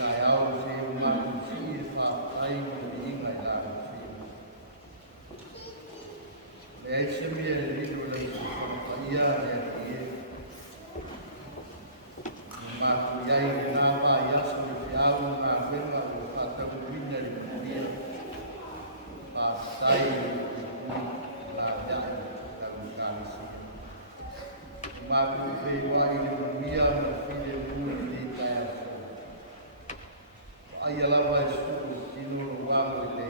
ngai au se matu si fa ai ni ngai la si le se mi ni do le fa ia le ki matu yai na ba ya so ni au na ve ma ko fa ta ko ni le ni pa sai la ya ta ka si matu ve wa ni mia na fi le ni ta ya ai ala vai su tino wa le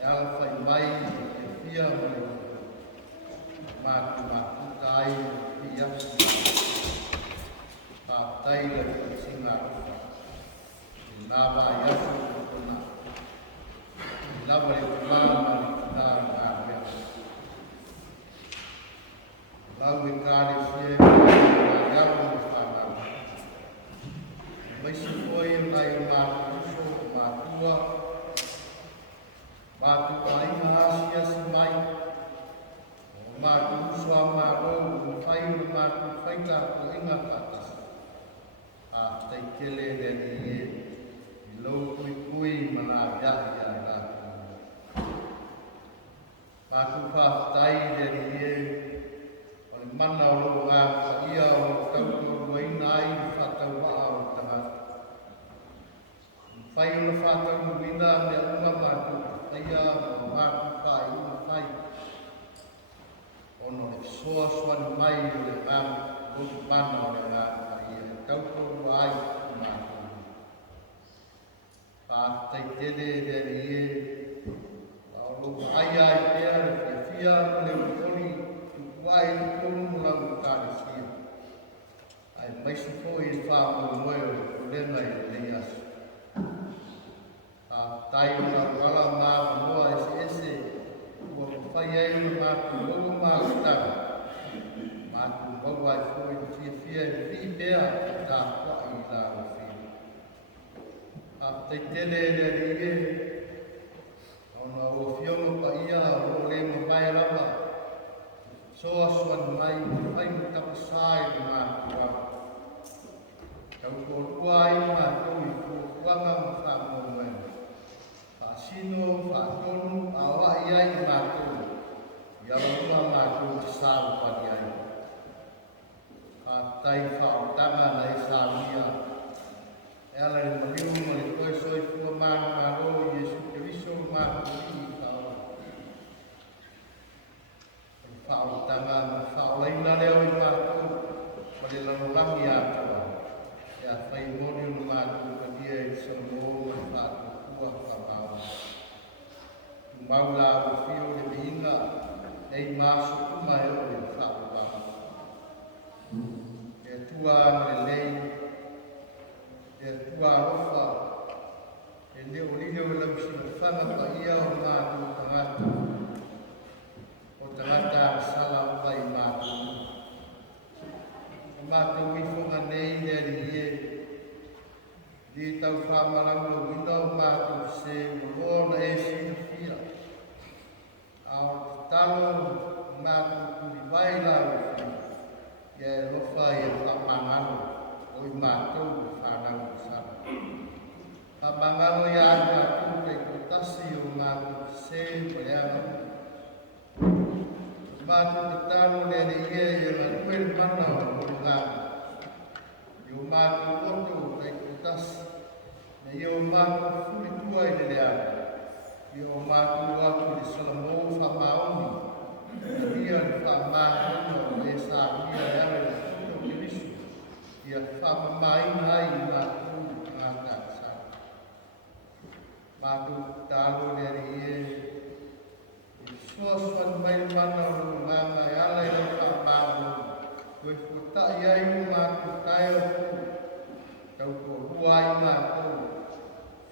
ya fai mai e fia mai ma tai ia pa tai le singa na ba ya su na la va le ma na me la we ka le sie ya mo fa na mai su oi mai ma tua batu ai mahasia semai matu suama o fai matu faita ko inga patas a te kele de ni lo kui mana ya ya la batu fa tai de ni o mana lo ga ia o tau ko mai nai fa tau wa o tanga fai o fa tau winda me uma matu ia o matu fai uma fai ono le soa soa ni mai o le mam o mana o le mam ia tau ko ai matu pa te tele de ni o lo ai ai ia le fia le toni tu wai ko mo la ka de sia ai mai su ko i fa mo mo le mai le ia tai na kala ma mo ese o fai ai ma ko ma ta ma ko wa foi fia fi bea ta ko ai la fi a te tele le ri ona o fio pa ia o le mo mai la ma so mai ai ta sai ma ko ka ko ai ma ko wa ma fa mo sino fa tonu awa ia i matu ya uma matu sal pa dia tai fa tama na isalia ela ni maliu mo ni ko so fu ma ro yesu kristo ma ni fa tama fa lai na le i matu pa le la lam ya ya fa i mo ni matu pa dia so mo fa ku fa maula o fio de binga ei masu kuma e o fa pa e tua lei e tua rofa e le o lile o la bisina fanga pa ia o ma tu tangata o tangata sala pai ma tu wifonga nei le rie di tau fa malang lo winda ma tu se o na e si fia au talo ma tu vai la ye lo fa ye fa mangalo o ma tu fa na sa fa mangalo ya na tu ke tasi o ma tu se o ya ma tu talo le ni ye ye la tu mana o la yo ma tu tu ke tasi ne yo ma tu fu tu ai le ya yo ma tu wa tu di salamo fa mauni dia fa ma no le sa dia ya le tu ki bisu dia fa mai nai ma tu ma ta sa ma tu ta lo le ri so so mai ma no ma ma ya le fa ma no tu fu ta ya i ma tu ta yo tau ko huai ma tu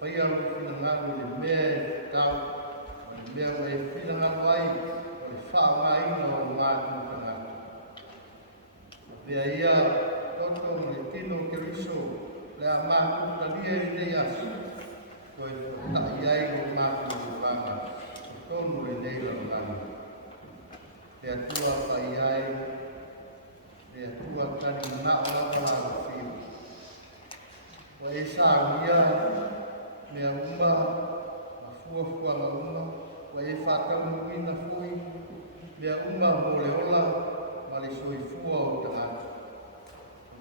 fai au fina ngālu le mea tau, mea e fina ngālu ai, o le wha mai no mātu tangata. Pea ia, toto le tino ke riso, le a mātu talia i nei asu, ko e whatai ai o mātu o wanga, o tonu e nei la ngālu. Pea tua whai ai, pea tua kani ngā o la o fiu. O wa e sa ia mea uma a fua ma uma wa e whātau ina fui mea uma mo le ola ma le soifua o tangata.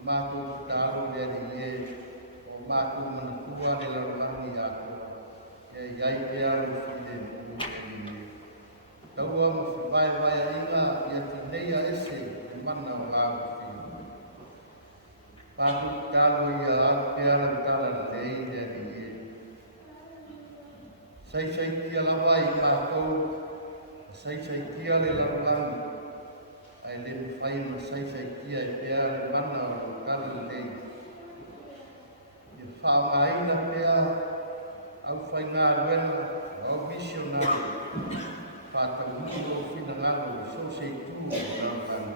Mātou tāro lea ni e o mātou mana kua le larangi atua e iai e aro while o while. Taua ma whiwai vai a inga i ati nei a ese e mana o aro while. Mātou tāro i a aro te ara tala lei lea ni e. Sai tia lawa i mātou, sai tia le larangi. Ai le whai ma sai tia e pēr le mana o tala lei. I whaamaina pēr au whai ngā ruena, au misionari, whātau mulo whina ngalo i so se tū o ngāwhani.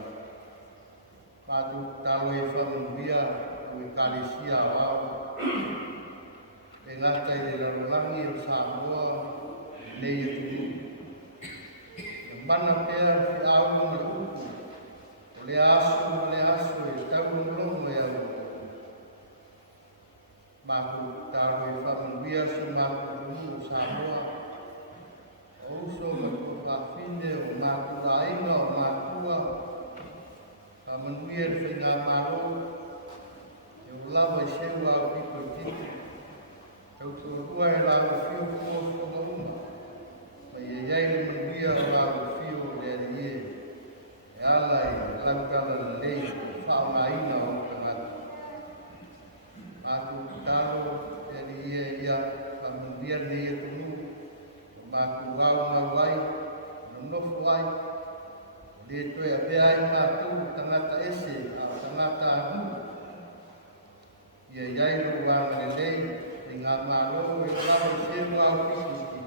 Mātou talo e whamanuia o e kālesia wāo. E ngata i le larangi o Samoa, nei e tū. E mana pēr whi au na upu, o le aso e tau longo e au. Mātou talo e whamanuia so mātou o Samoa. O uso ma whawhine o mātou ainga o mātua. Whamanuia e whinga māro. E o lawa i sewa o piko tiki. Tau tua e lau whio kua uma. Ma i e iei le manuia o lau whio le e e ala i laukala lei whaamaina o tangata. Mātou taro e ni ia whamanuia ni e tunu. Mātou wau ngā wai, no nofu wai. Le toe a pēa i mātou tangata ese a tangata anu. Ia iai lo wāna le lei, e ngā mālo e lawa se wau piki.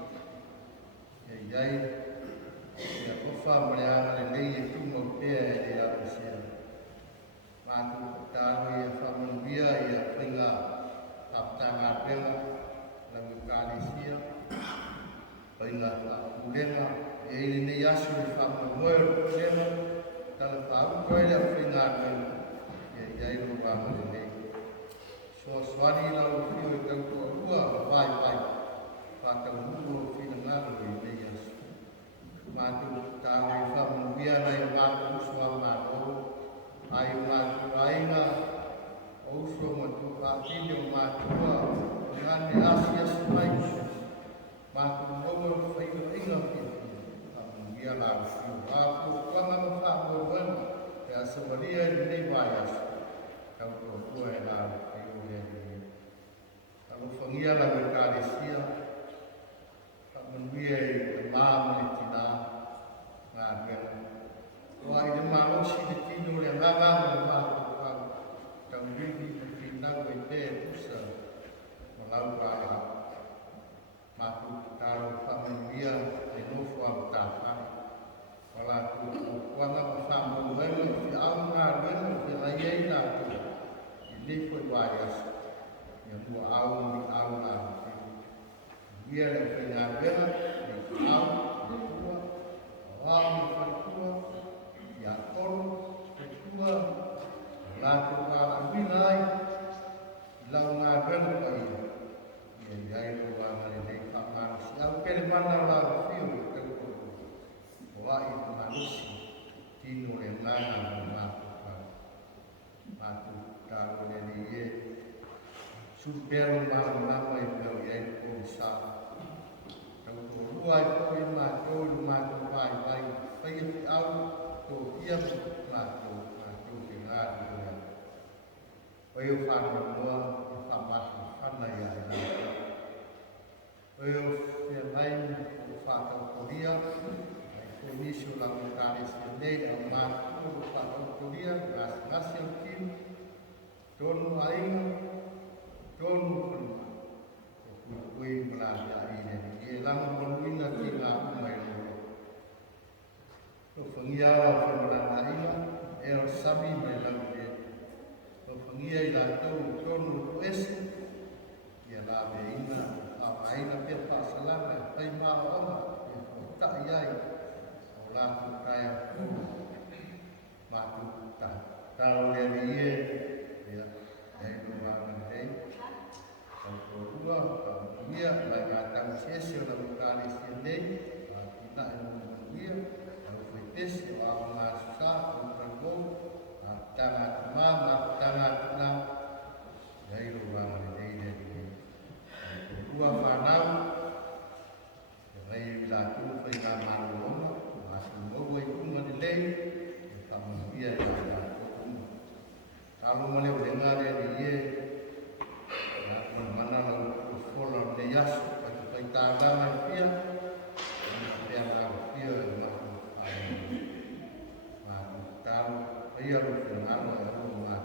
Ia iai, ia ofa mare ana le lei e tumo pēa e le apu sea. Mātou taro i a whamanuia i a whinga haptanga pēla, langu kālesia. Painga ulenga, e ili nei asu i whamanuia o ulenga, tala whau koe le a whinga pēla, ia iai lo wāna le lei. So swani lau whio i tau kua ua vai, whātau muo o whina ngaro i nei asu. Mātou tāo i whamanuia nei mātou usua mātou, ai mātou ainga, o usua mātou whātine o mātua, o ngāne asu mai. Mātou mongo whaio inga whia, whamanuia lau whio. Āpo kuanga ma whāpua wena, te asamaria i nei vai asu, tau kua ua e lau. Kalau whangia la me kāresia, whamanuia e māma le tina ngā ruenga. O ai le māosi le tino le nganga me mātou whau, tau ringi me whinau e pē pusa o lau kāra. Mātou tāro whamanuia e nofo am tāwhana. Wala tu wanga pa whamanuenga o whi au ngā ruenga o whi lai ei nā tua. I nefo i wai asu. Ia mua au ni au ngā whiu. Ia le whainga wera, ni au, ni tua, o au ni whaikua, ia toro, whaikua, lātu kāra winai, i lau ngā wera pa ia. Ia iai lo wāna le nei whamara si au pere mana o lau whiu, tau koro. O ai o manusi, tino le ngana o mātu kāra. Mātu kāra le ni e. Supero māma i pēo i ei o sa. Tau tō rua i pōi mātou i mātou vai, whai e au tō ia mātou te ngāri o ia. Oi o whāna mua, i whamatu whana i ai nā. Oi o whia mai o whātau koria, ai ko nisi o lango kāres e nei a mātou o whātau koria, ngasi o kin, tonu a inga, tonu whanua, o kui malaki a ine, e langa manuina ki ngā umai roa. O whangia o whamarana ina, e o sami mai lau e. O whangia i la tonu o ese, i a la me ina, a maina pia whaasalanga, e pai maa oma, e o tai ai, o lātu kai a kōru, mātu tai. Tāo lea ni e, e no mai ngā tau sese o na mukari siende, tina e mo ia, au whai tese o au ngā susa, o kanko, tanga mama, tanga tina, nei ro ranga le neire ni. Ua whanau, rei la tu whai ngā manu loma, masu mogo i kunga ni lei, e tamu ia i la kunga. Talo mo leo le ngare ni ie, mana lau fola le yasu patu kai tāgama i pia pia ngā pia mahu ai mahu tāu pai alu te ngāno e alu ngā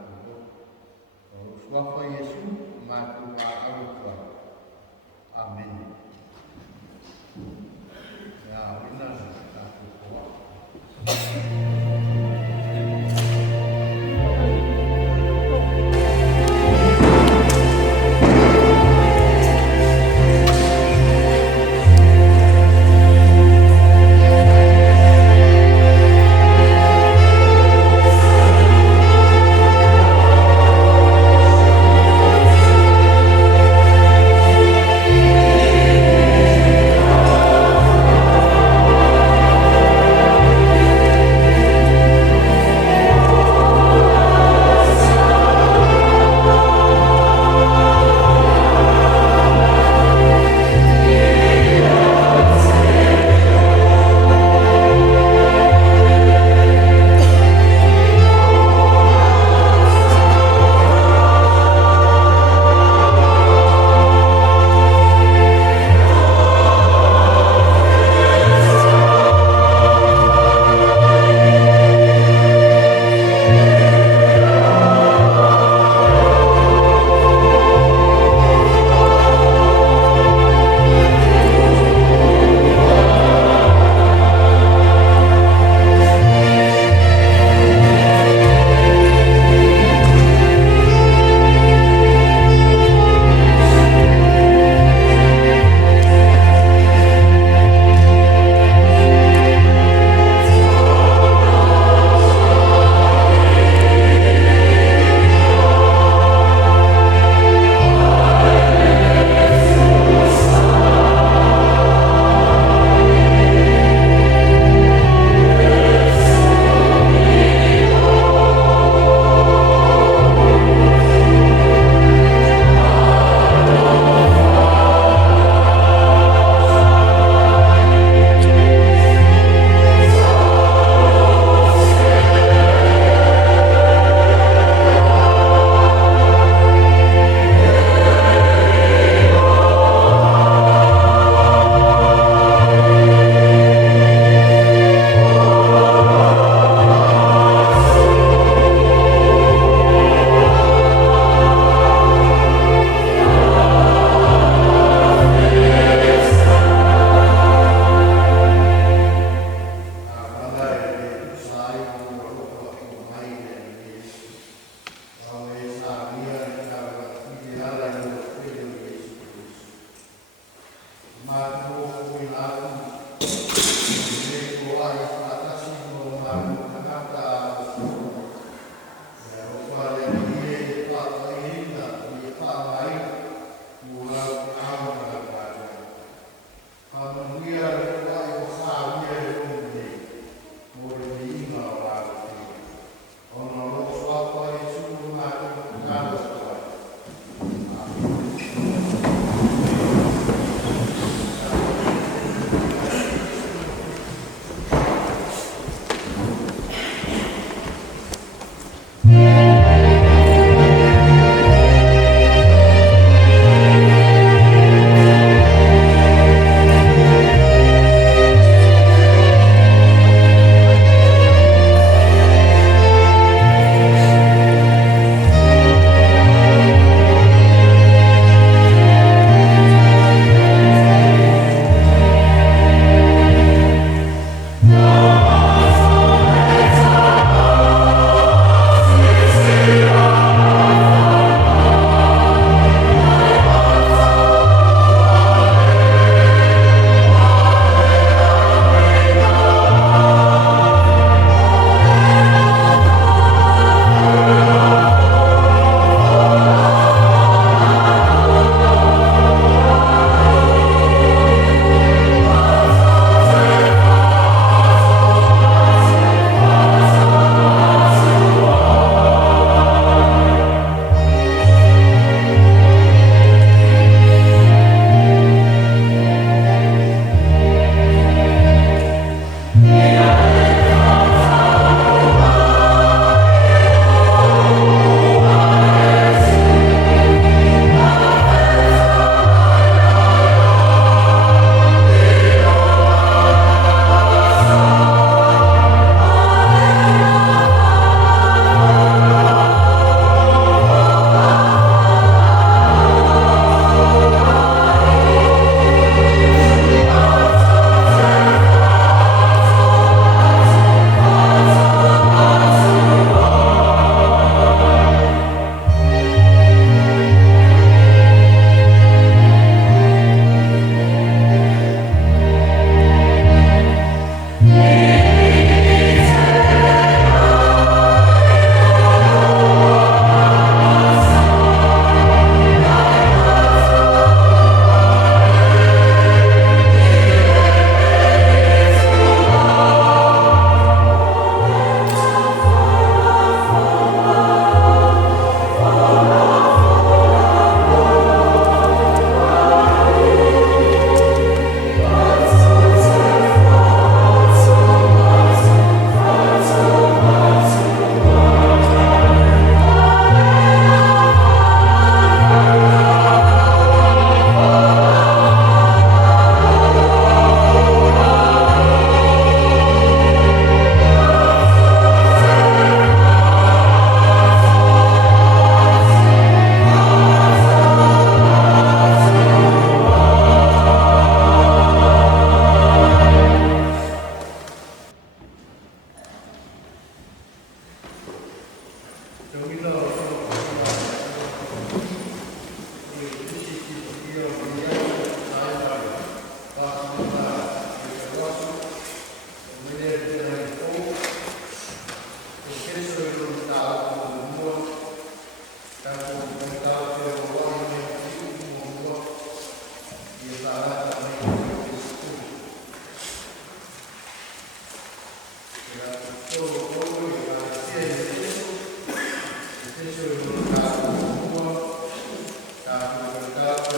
Thank you.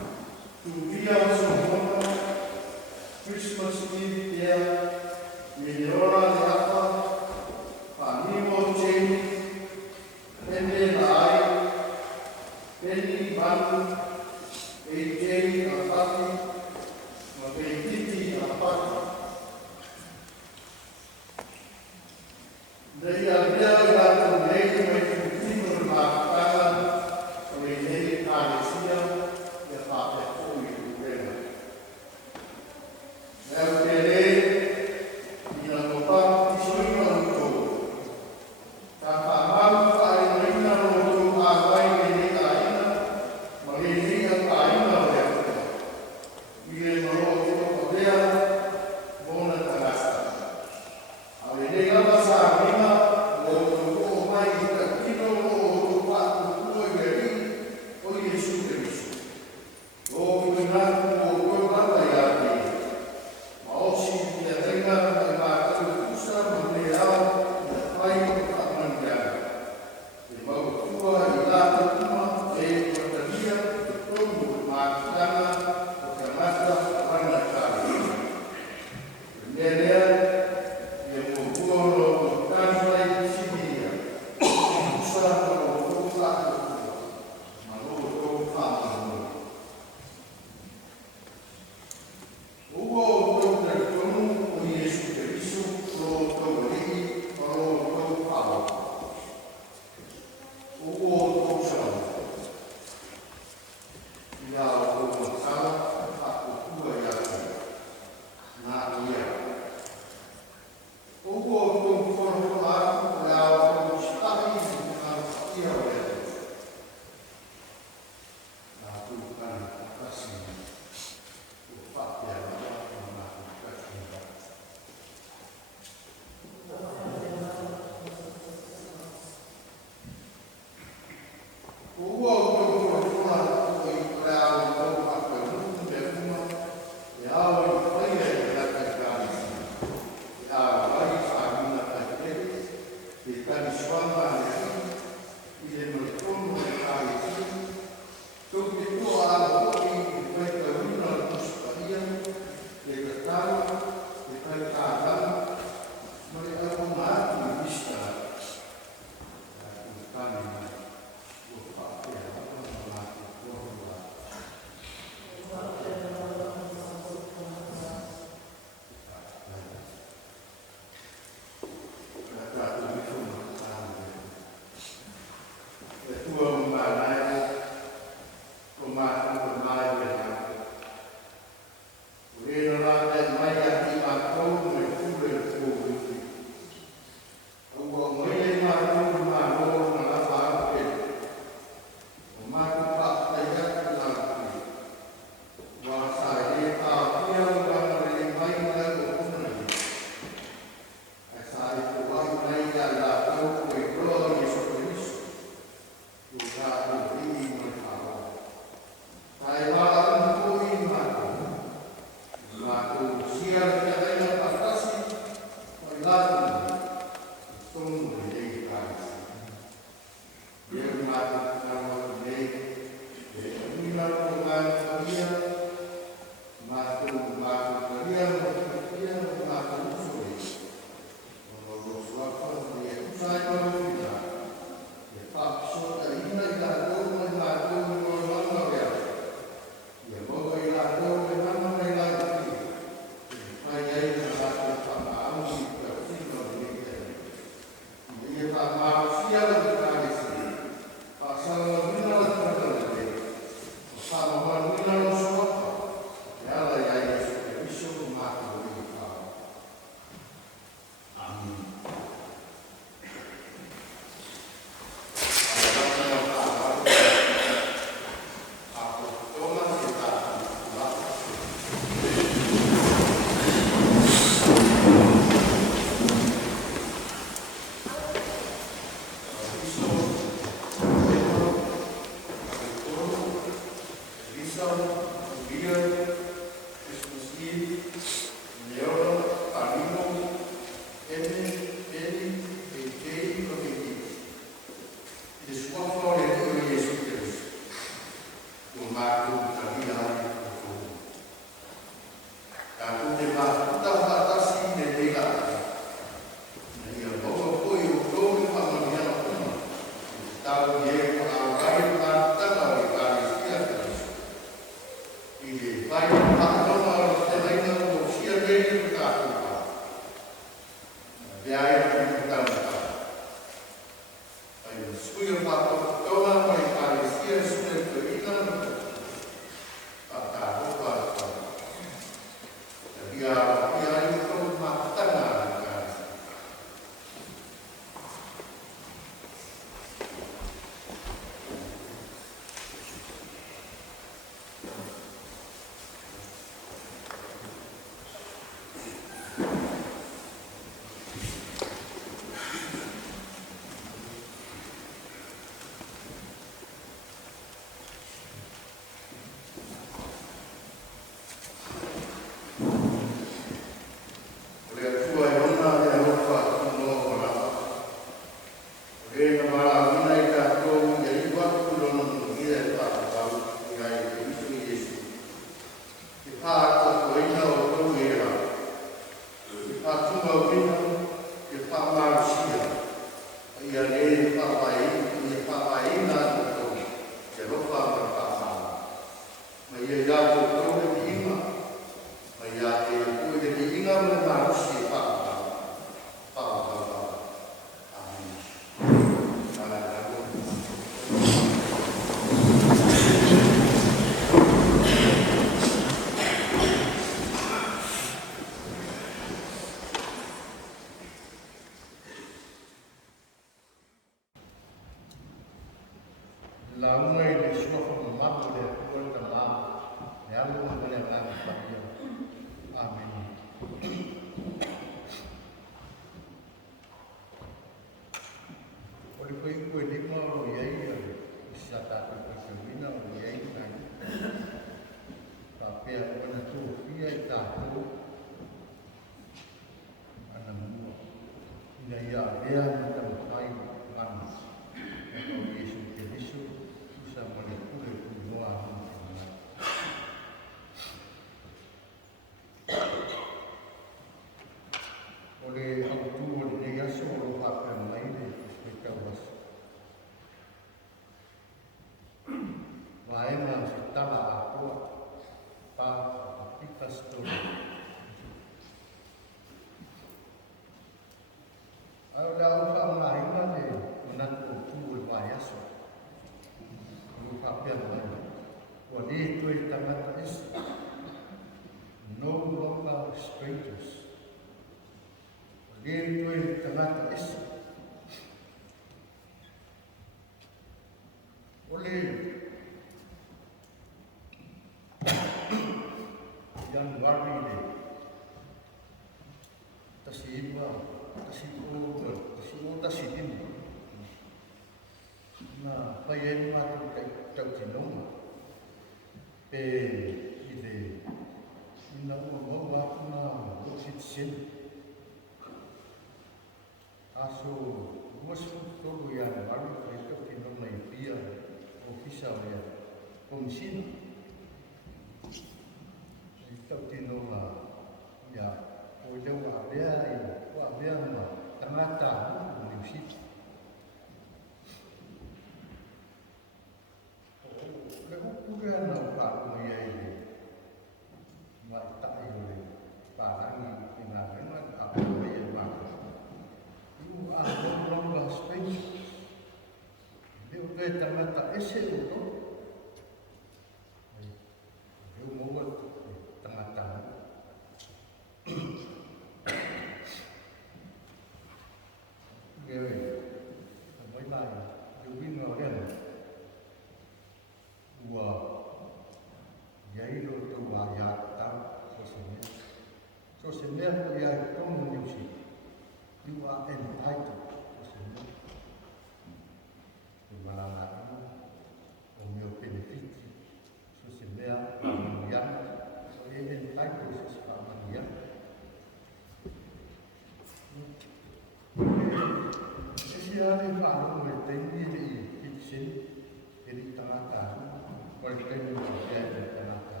le tenu o ia e tanata.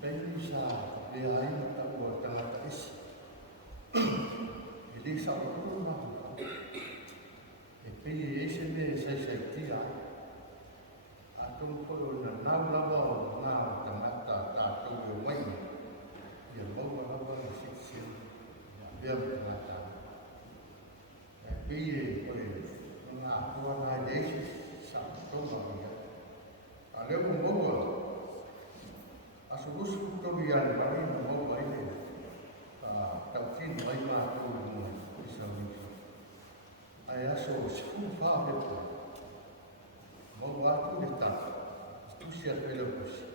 Tenu sa le ai ta o tanata isi. E le sa o kuru mahu. E pei e ese me sai tia. A tau koe o na naulawa o ngā o tanata tātou e waini. Ia maua lawa e siksi. Ia me tanata. E pei e koe ngā kua nā e esi sa tau mahu. A leo mo maua. Aso usu kutobi ane mari na maua ine. Tau kini mai mātou mo isa wiki. Ai aso siku whāpepa. Maua atu le taka. Tusia whelaukusi.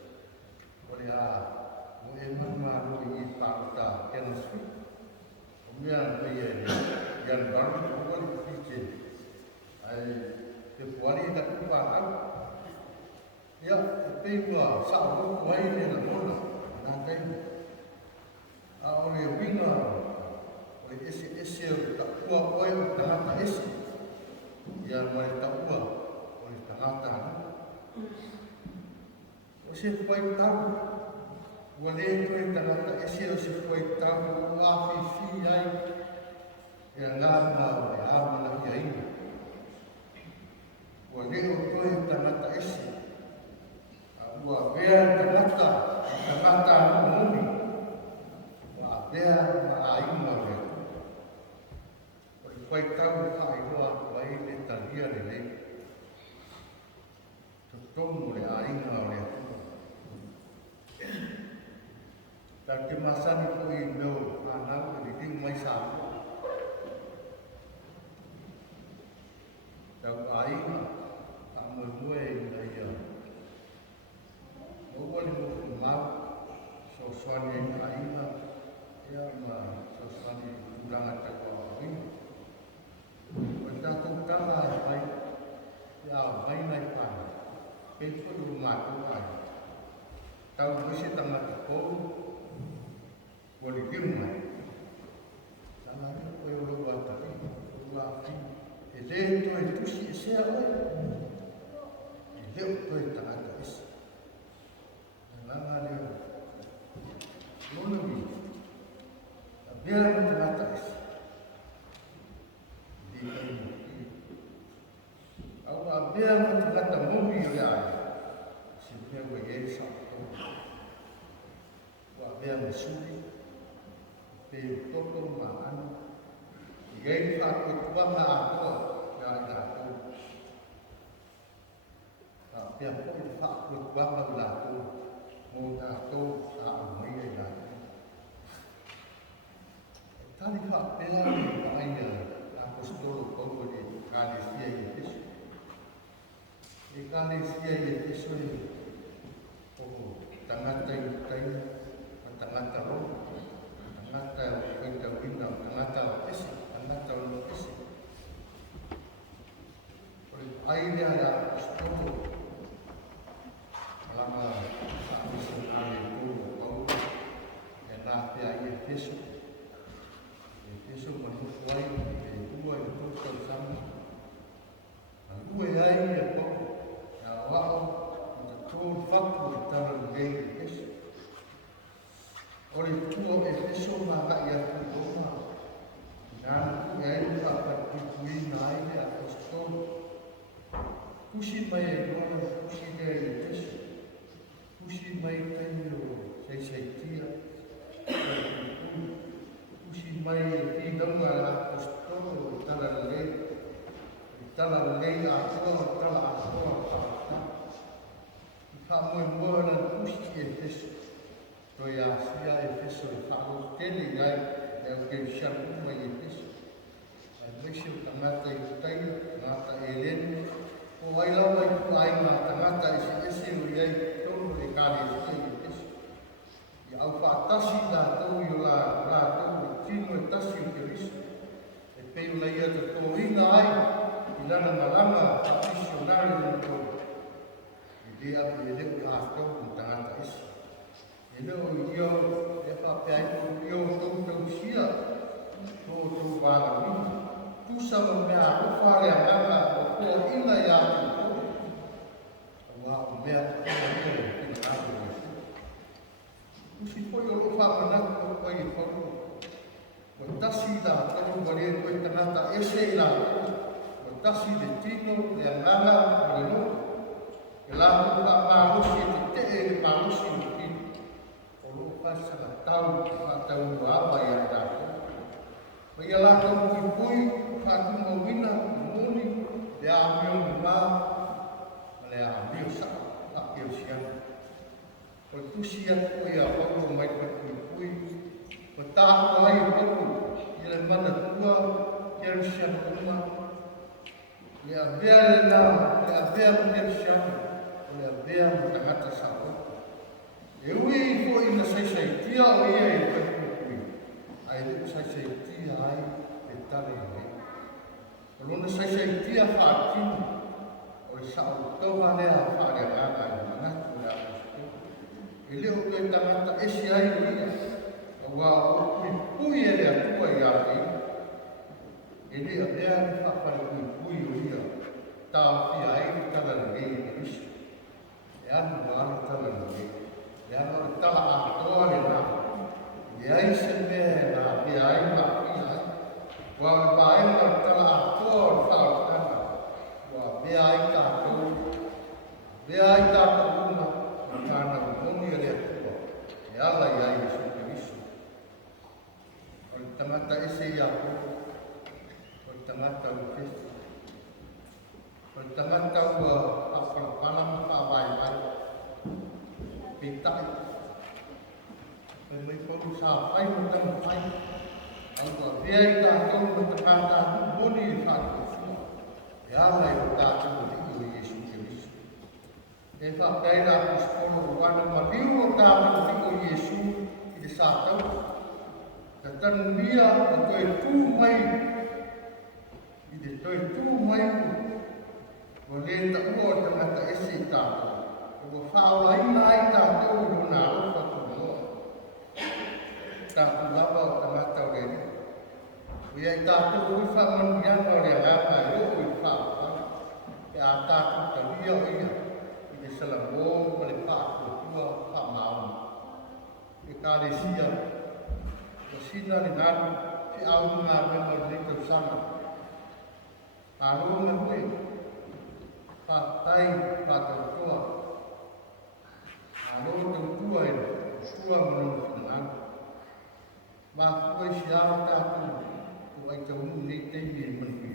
Ore a mo e mama nui I whāuta kena sui. O mea mai e ian baru kuali kutike. Ai te puari e taku whākau. Ia, e pei mua sao hoku ai ne na mona, nā teimu. A ore e winga, ore ese o ta ua oe o tangata ese. Ia mare ta ua, ore tangata anu. O se whai taru, ua le koe tangata ese o se whai taru, o awhi ai. Ia ngā ngā o e āmana ia ina. Ua le o koe tangata ese. Ua vea tangata momi. Ua vea na ainga rea. Oi whai tau kai hoa wai le talia le le. Tutongu le ainga rea. Ta te masani ko I meo anau le tingu mai sa. Tau ainga a mua I ia. O le mo mau so soani ainga ia ma so soani turanga ta ko ai o ta to tanga ai ia mai mai pa pe ko lu ma ko ai tau mo se tanga ko o le kim mai tanga ko e o wa ta wa fi e le to e tu si se ai e le to e tanga isi Nanga leo, lono mi, a bea mo te mata isi. Di kai mo ki. Au a bea mo te mata mohi o le ai. Si pia wa ye sa o. Wa bea mo suri, pe toto ma anu. I gai wha kutua ma atua, ya I rātou. A bea mo I wha kutua ma rātou. Mō tātou sa mai e ngā. Tani whapea I aina apostolo koko ni kālesia I Efeso. E kālesia I Efeso ni o tangata I taina, tangata ro, tangata o whaitawina, tangata o ese, tangata o ese. Ore aile a apostolo lama ale tudo pau e na pia I Efeso manu foi e ua I tudo sama a ua ai e pau a wao na tō whapu I tara ngei Efeso ore tua Efeso ma kai atu tōma nāna ku e ai whakatipui na aile apostolo kusi mai e rona kusi e Efeso Kusi mai tani o sei tia. Kusi mai I dama apostolo I tala lei. I tala lei a toa, tala a toa pāta. I ka mua na kusi Efeso. Toi a sia Efeso I whao tele iai e au kei shaku mai Efeso. A mese o tangata I taina, ngata e lenu. O ailawa I ku ai ngā tangata I se o iai. E kālesia I Efeso. I au whaatasi lātou I o lātou I tino e tasi o Keriso. E peo la ia te tōina ai I lana malama a misionari o tō. I lea e leo lātou I tangata isi. E leo I ia e whapea I o tō sia tō wāna wina. Tūsa mo mea uwhare a nganga o kua ina I ātou tō. Wow. mea ki na ko. Usi foi o fa mana ko ko i ko. Ko tasi da ko ko le ko tangata ese la. Ko tasi de tino de ngala ko no. La ko pa ko si te e pa ko si ki. O lo pa sa tau pa tau wa ba ya da. Ia la ko pui pa ku mo wina moni de a meu ma le a meu sa a eu sia ko tu sia ko ia ko mai ko pui ko ta ko ai ko ia mana tua ia sia ko ma le a bela le a bela me sia le a bela ta hata sa e ui ko ina sai tia o ia e ko pui ai le sai tia ai e tale ai Luna sai tia fatin o sa to vale a fare a mana kula ele o que tangata esse ai ia wa o pui ele a tua ia ele a dea fa para pui o ia ta fi ai ta la ngai isso e a no vale ta la ngai e a no ta a to le na e ai se me na e ai ma wa bai na tala ko fa kana wa be ai ta ko na kana ko ni le ko e ala ia i so ke iso o tamata ese ia ko o tamata o ke o tamata wa apa palam pa bai bai pita mai ko sa pai mo tam pai Algo viai ta ko mo ta ta boni fa ko ya la yo ta ko ti ko Yesu Kristo e fa kai la ko skono wa no ma biu ta ko ti ko Yesu ki sa ta ta tan bia ko tu mai i de tu mai ko le ta ko ta ta esi ta ko fa wa mai ta ko no na ko ko ta ku la ba ta ma ta le ia ta ku fa man ya no le ga ma yo ku fa ya ta ku ta ia ia i se la bo ko le pa ku tua fa ma e ka le sia ko sina ni na ti au na me mo le ko sana a ro me ku fa tai pa ta tua a ro tu tua e tua mo na ma ko sia ta ku ai tau ni te mi man ki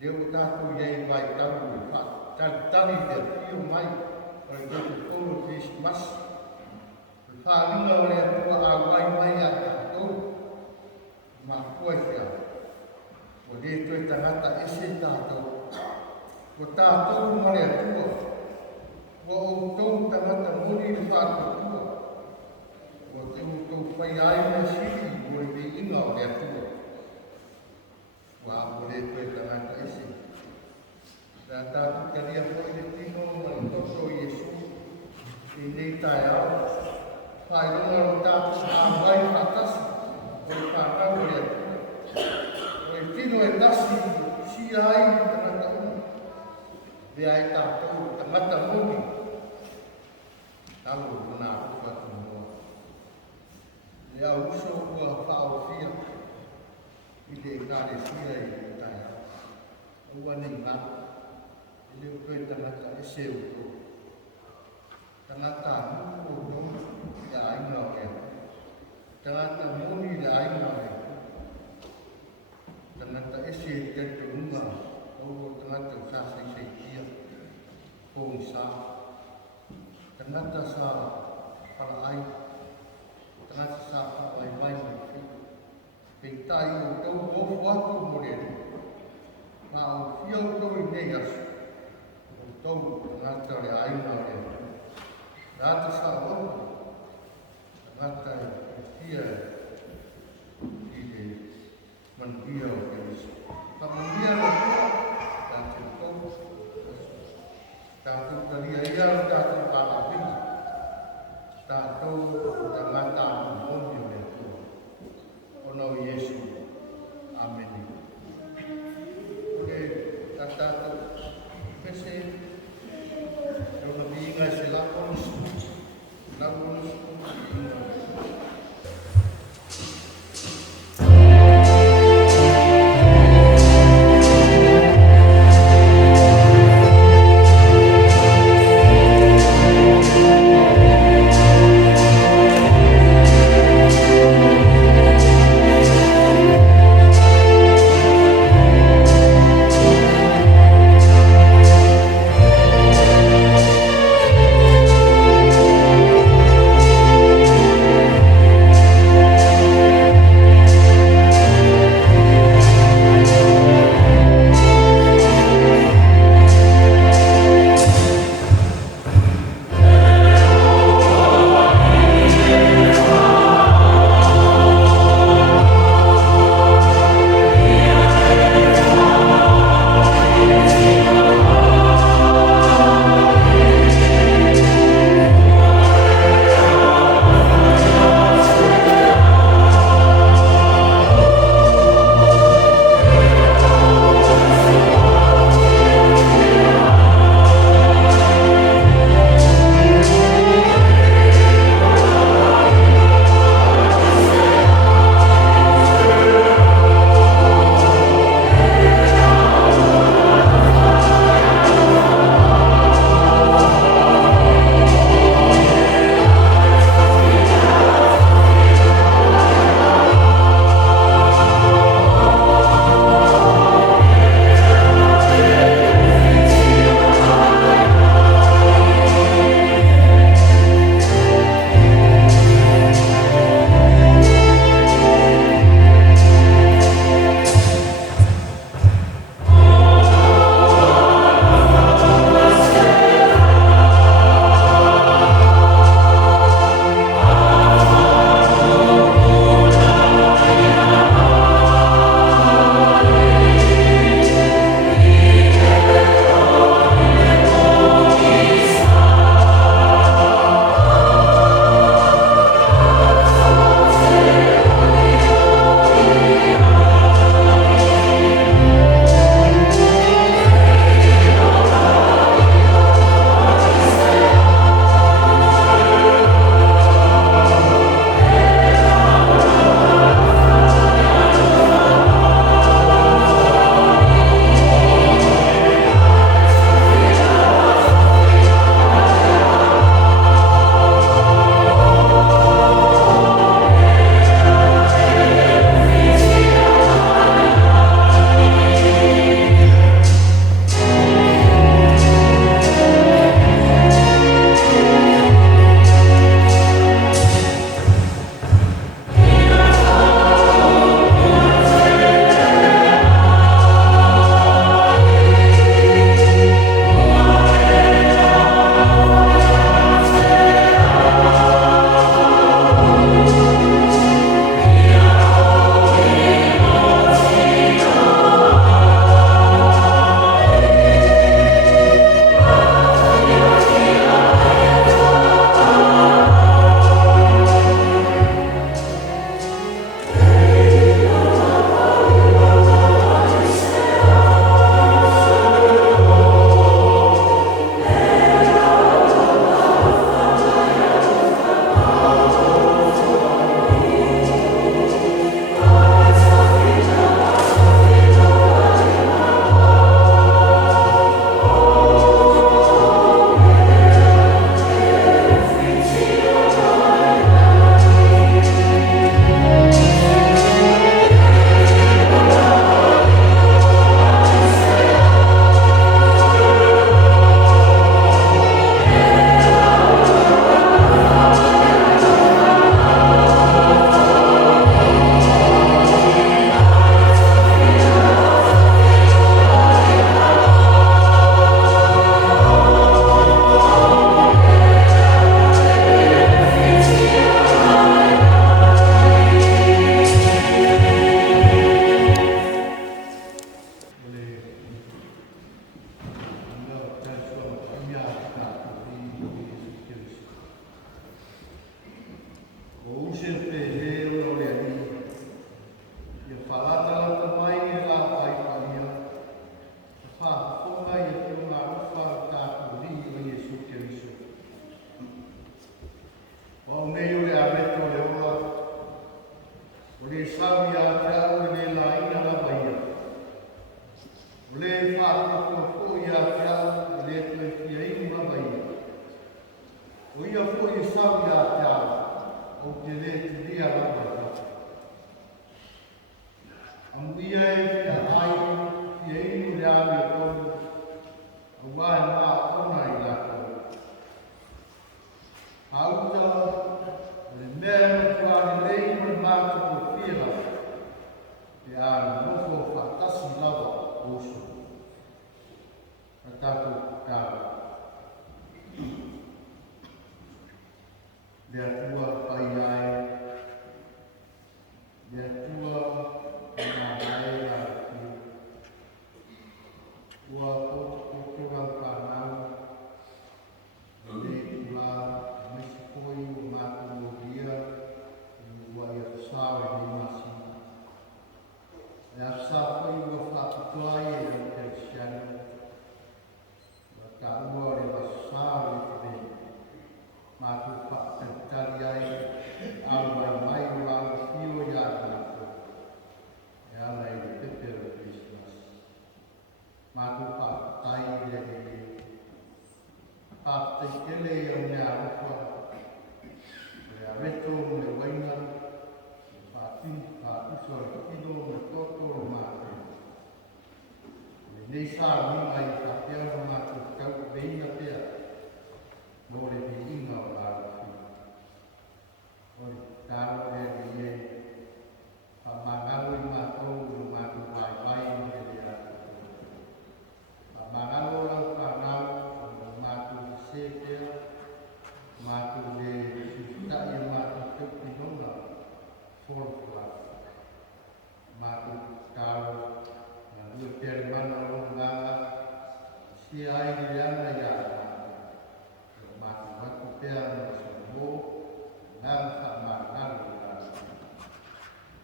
deu ta ku ye vai ta ku fa ta ta ni de io mai ai ko ko Christmas fa ni no le ko a vai mai a to ma ko sia o de to ta ta ese ta to ko ta to ma le to ko to ta ta mo ni fa ko o tu fai ai ma si o de ino le tu wa o de tu ta na ese da ta tu dia foi de tino no to so Yesu e nei ta ya fai no ta a vai fatas o pa na o le o tino e tasi si ai ta na ta de ai ta tu ta mata mo ni talo na ko le au uso ua whaofia i le kare sia i tai ua nei ma i le koe tangata e se uko tangata nuku o nonu i a ainga o e tangata moni i a ainga o e tangata e se te te unga o tangata usasa i se kia kong sa tangata sa para ai Nasa sa ai vai pe tai o tau o watu more ma o fio to i negas o tau nata le ai na le nata sa o nata e fia i le mandia o keris pa mandia o ta te tau ta tu talia ia ta tu pala pina ta tau ta mata moni le tu ono Yesu amen. Okay, ta sabi a tia o te le te lia lava ta. Amuia e te ai ki e inu le awe tonu a wae maa ona i lako. Hauta le mea kua le leima mātu ko whira e a nofo whakatasi lava osu. A tātou kāra. Le atua pai ai, le atua ngā mai a ki. Ua kōkura whanau, le kula, mesikoi o mātu o ria, ua ia sawe ni masi. E a sāwhai ua whakatuai e o te siana. Ka ua re wa sawe te mātu whakatari ai, awa mai ua whio i ātako. E ala i te pepero Christmas. Mātu whakatai re re. Pātai kele i o nea rukua. E a reto me waina. Pātuso e kilo me toto o mātu. Nei sā minga i whakea o mātu kau veina pia. Nō re mi inga o āruwhi. Oi, tāro e e whamangaro i mātou o mātu vai me re ātu. Whamangaro au whanau o mātu se pia. Mātu le sutai o mātu tupi nonga. Forward. Mātu tāro. Ua tere mana o nganga, si ai ni ana i ana. Mātu watu pēr na sa mō, ngana wha māngana i ana.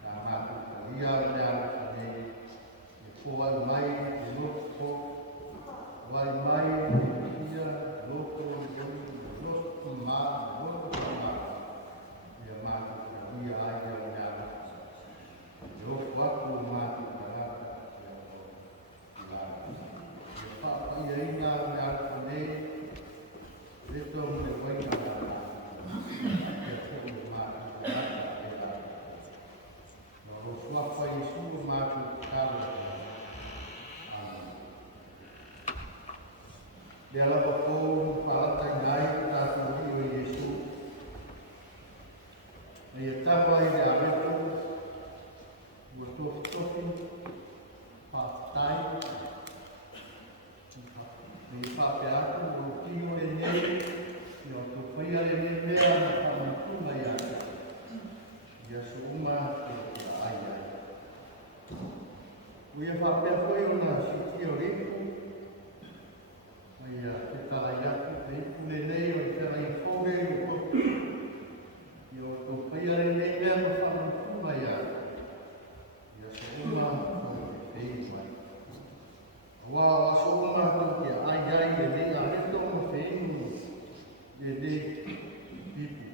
Nā mātu kalia o ne ana whanei, e kōai mai i loko, wai mai i hia, loko i loko mā, loko mā. Ia mātu kalia ai o ne ana. Loko watu mātu karata. Ia inga me atu nei, reto me waina e tō mātu karata e la. Nā o suafa Jesu mātu karata. Amen. Lea lapa kōru parata ngai tātou rio Jesu. Nei e tawa i le areto, ua tofi, pātai, Nei whape atu o tino le nei, i o tō whaia le nei mea na whamantunga i atu. Ia so uma te kura ai ai. Uia whape a whai o na siti o riku. Ia te tala i atu, te ipu le nei o te rai whore i o tō. I o tō whaia le nei mea na whamantunga i atu. Ia so uma te whaia. Wa so una ko ai ai e nei a reto mo feinu e de pipi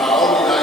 Maoni na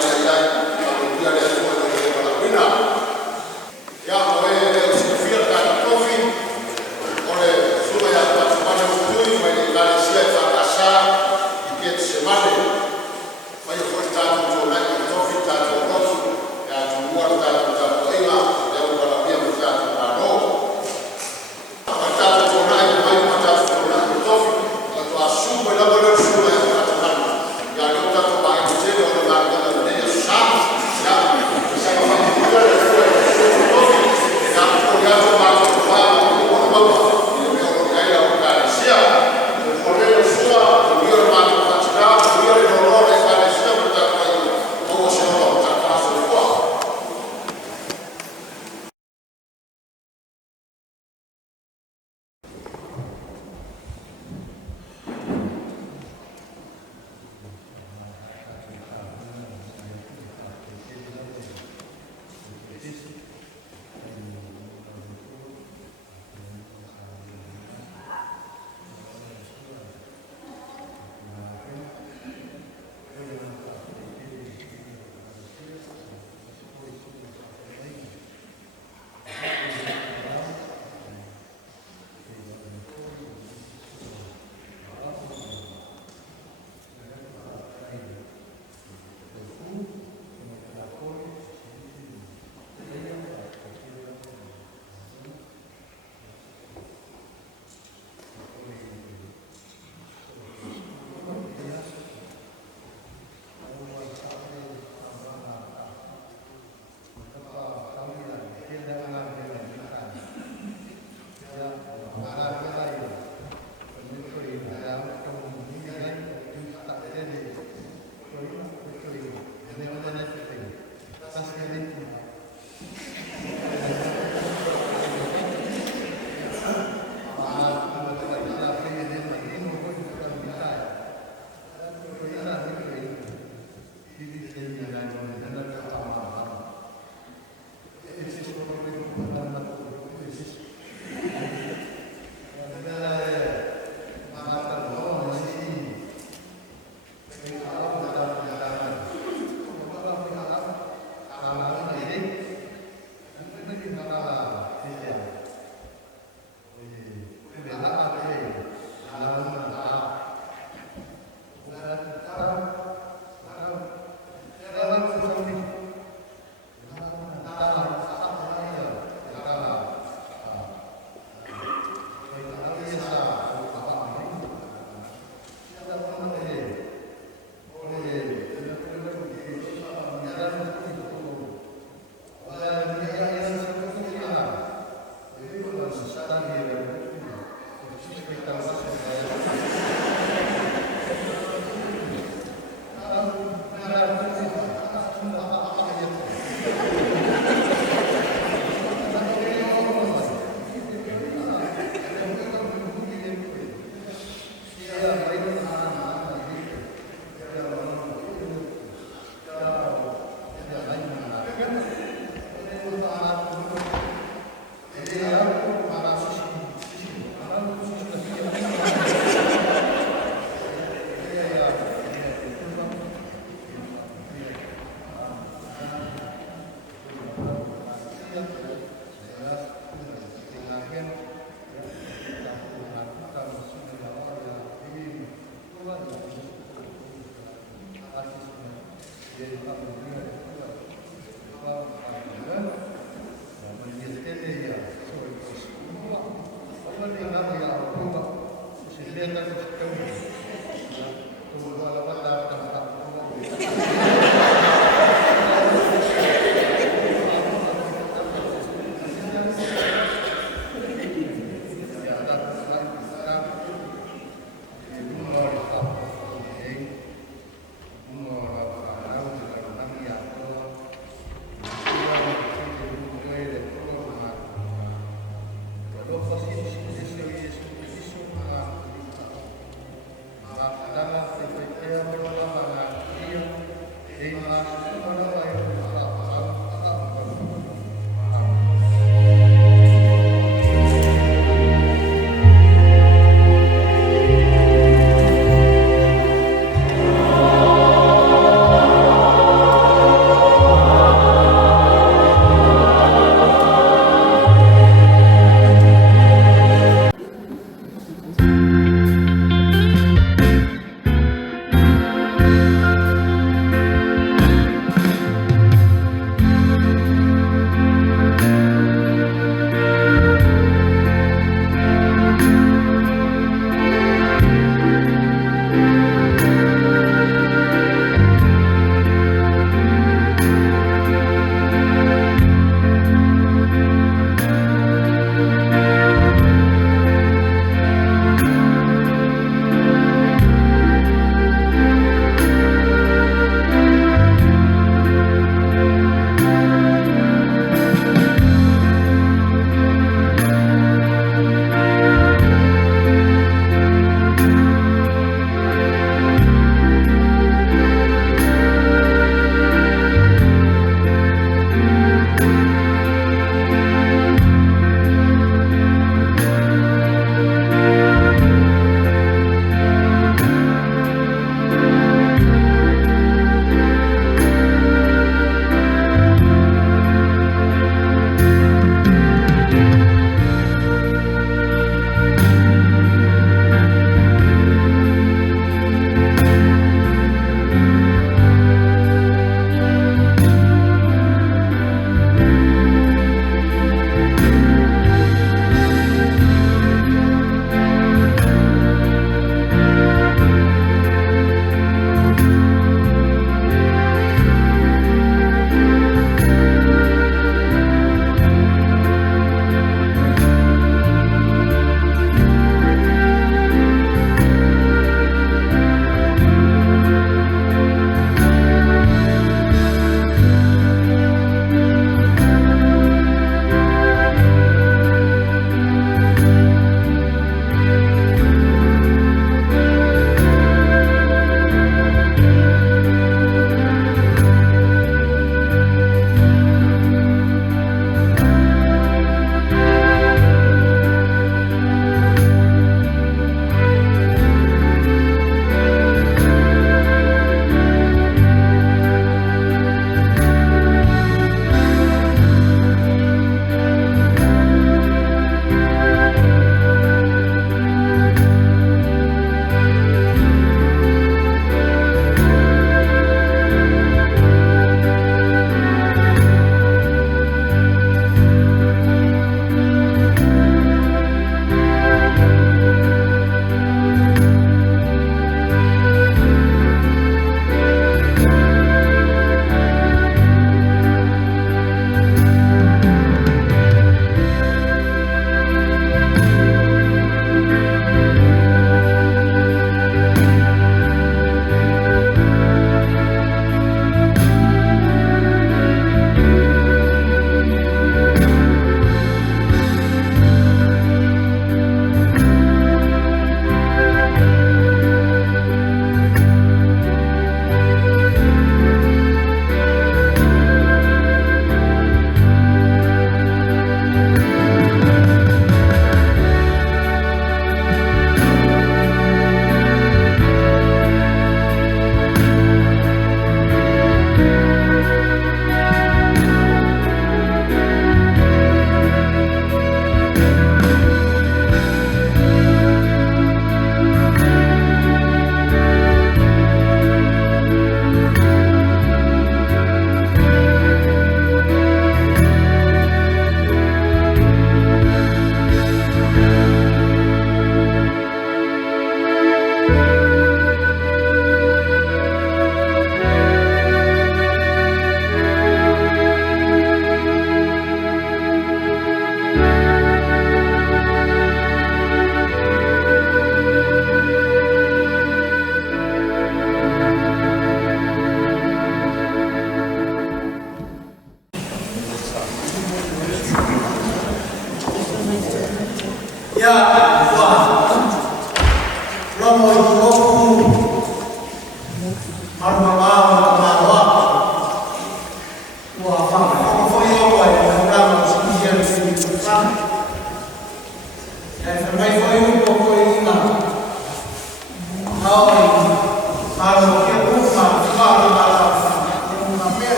Gracias.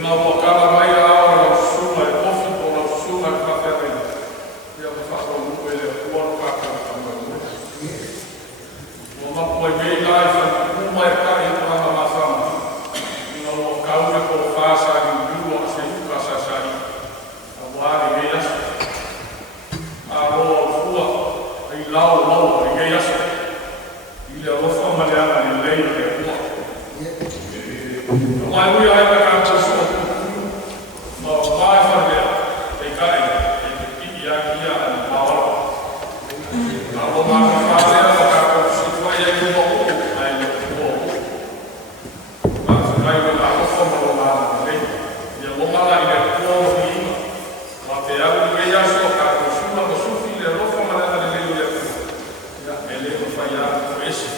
Ina ua kala mai a awa lau sunga e kofi po lau sunga e kawhewena. Ia ma whakau nuku e lea kuara kakara kamai. Ua mapu ai mei lai whai kuma e kai e tanga mawhama. Ina ua kaure ko whasa ni lua a se uka sasai. A wāri mei asu. A roa fua ai lau ai mei asu. I lea rofa maleana ni lei le kua. Mai ui ai me kātou sua. Ma mai whanea, te kai, e te piki a kia a ni pāwara. Nā o mā ka whanea, ma kātou sua i e kua uku, ai le kua uku. Mā te kai me nā ofa ma o nā rei. Ia lomala i le kua uku ima. Ma te au i e aso, kātou sua ma sufi le rofa ma nana le leo le kua. Ia e le o whai a ku esi.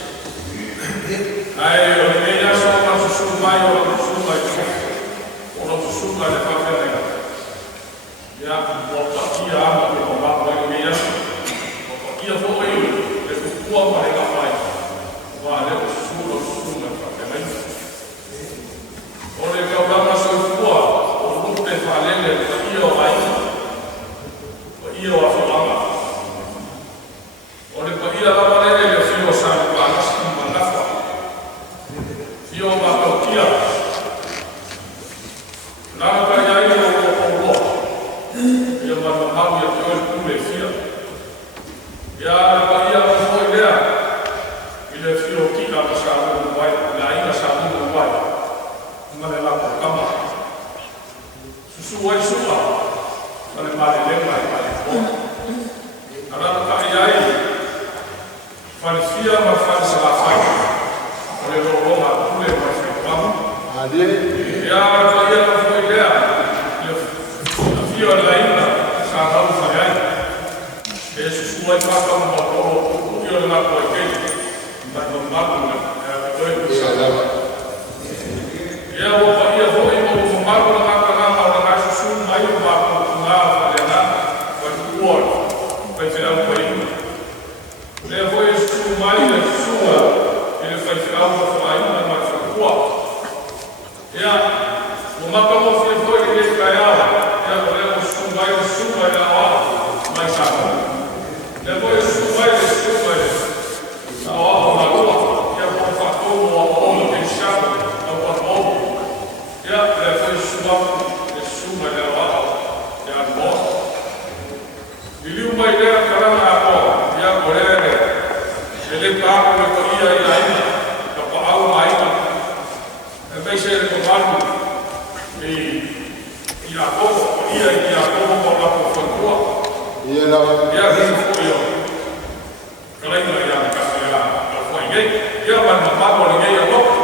Ai o le mea aso, ma susu mai o le susu ai kua. Ora tusuka le whawhenga. Ia, o takia ama te mamako e mea. O takia fōi le kukua ma reka whai. Wā le o susu le whawhenga. O le kaurama sa kukua, o rupe whalele ka ia o aina. O ia o awhiwanga. O le ka ia lamalele le whio sa whanasi manafa. Whio makaukia. Nā kai ai o roa. Ia mana mau ia te oi kure whia. Ia ka ia o hoi lea. I le whio kika ma sa munu wai. Nā ina sa munu wai. Mane lako kama. Susu ai sua. Mane mare lema i mare kua. Nā kai ai. Whare whia ma whare sa la whai. O le ronga kure ma whai kamu. Ia ka ia o hoi lea. Ia la ina, sa rau whai ai. E susu ai whaka ma koro, ia la koe kei. Mai no maku na, e a koe kusa. Ia o pa ia hoi mo o maku na maka nama o na mai susu mai o maku ngā whale na, wai kuora, pai te au koe ina. Lea hoi susu mai le susua, e le whai te au wa whai ina mai whakua. Ia, o maka mo whi hoi e kai awa, ia o lea mai o suwa e awa, mai sāko. Le voi suwa e suwa e awa o na rua, ia o whakomo o ono te shako, au whakomo. Ia le voi suwa e awa, ia mo. I liu mai lea karana a koa, ia o lere, e le tāko me ko ia i aina, ka pa au aina. E meise e ko manu, i a koko, ia i a koko mo la ko whakua. Ia rin fuio. Kalaina ia na kasa ia a whai ngei. Ia mana mako le ngei a loko.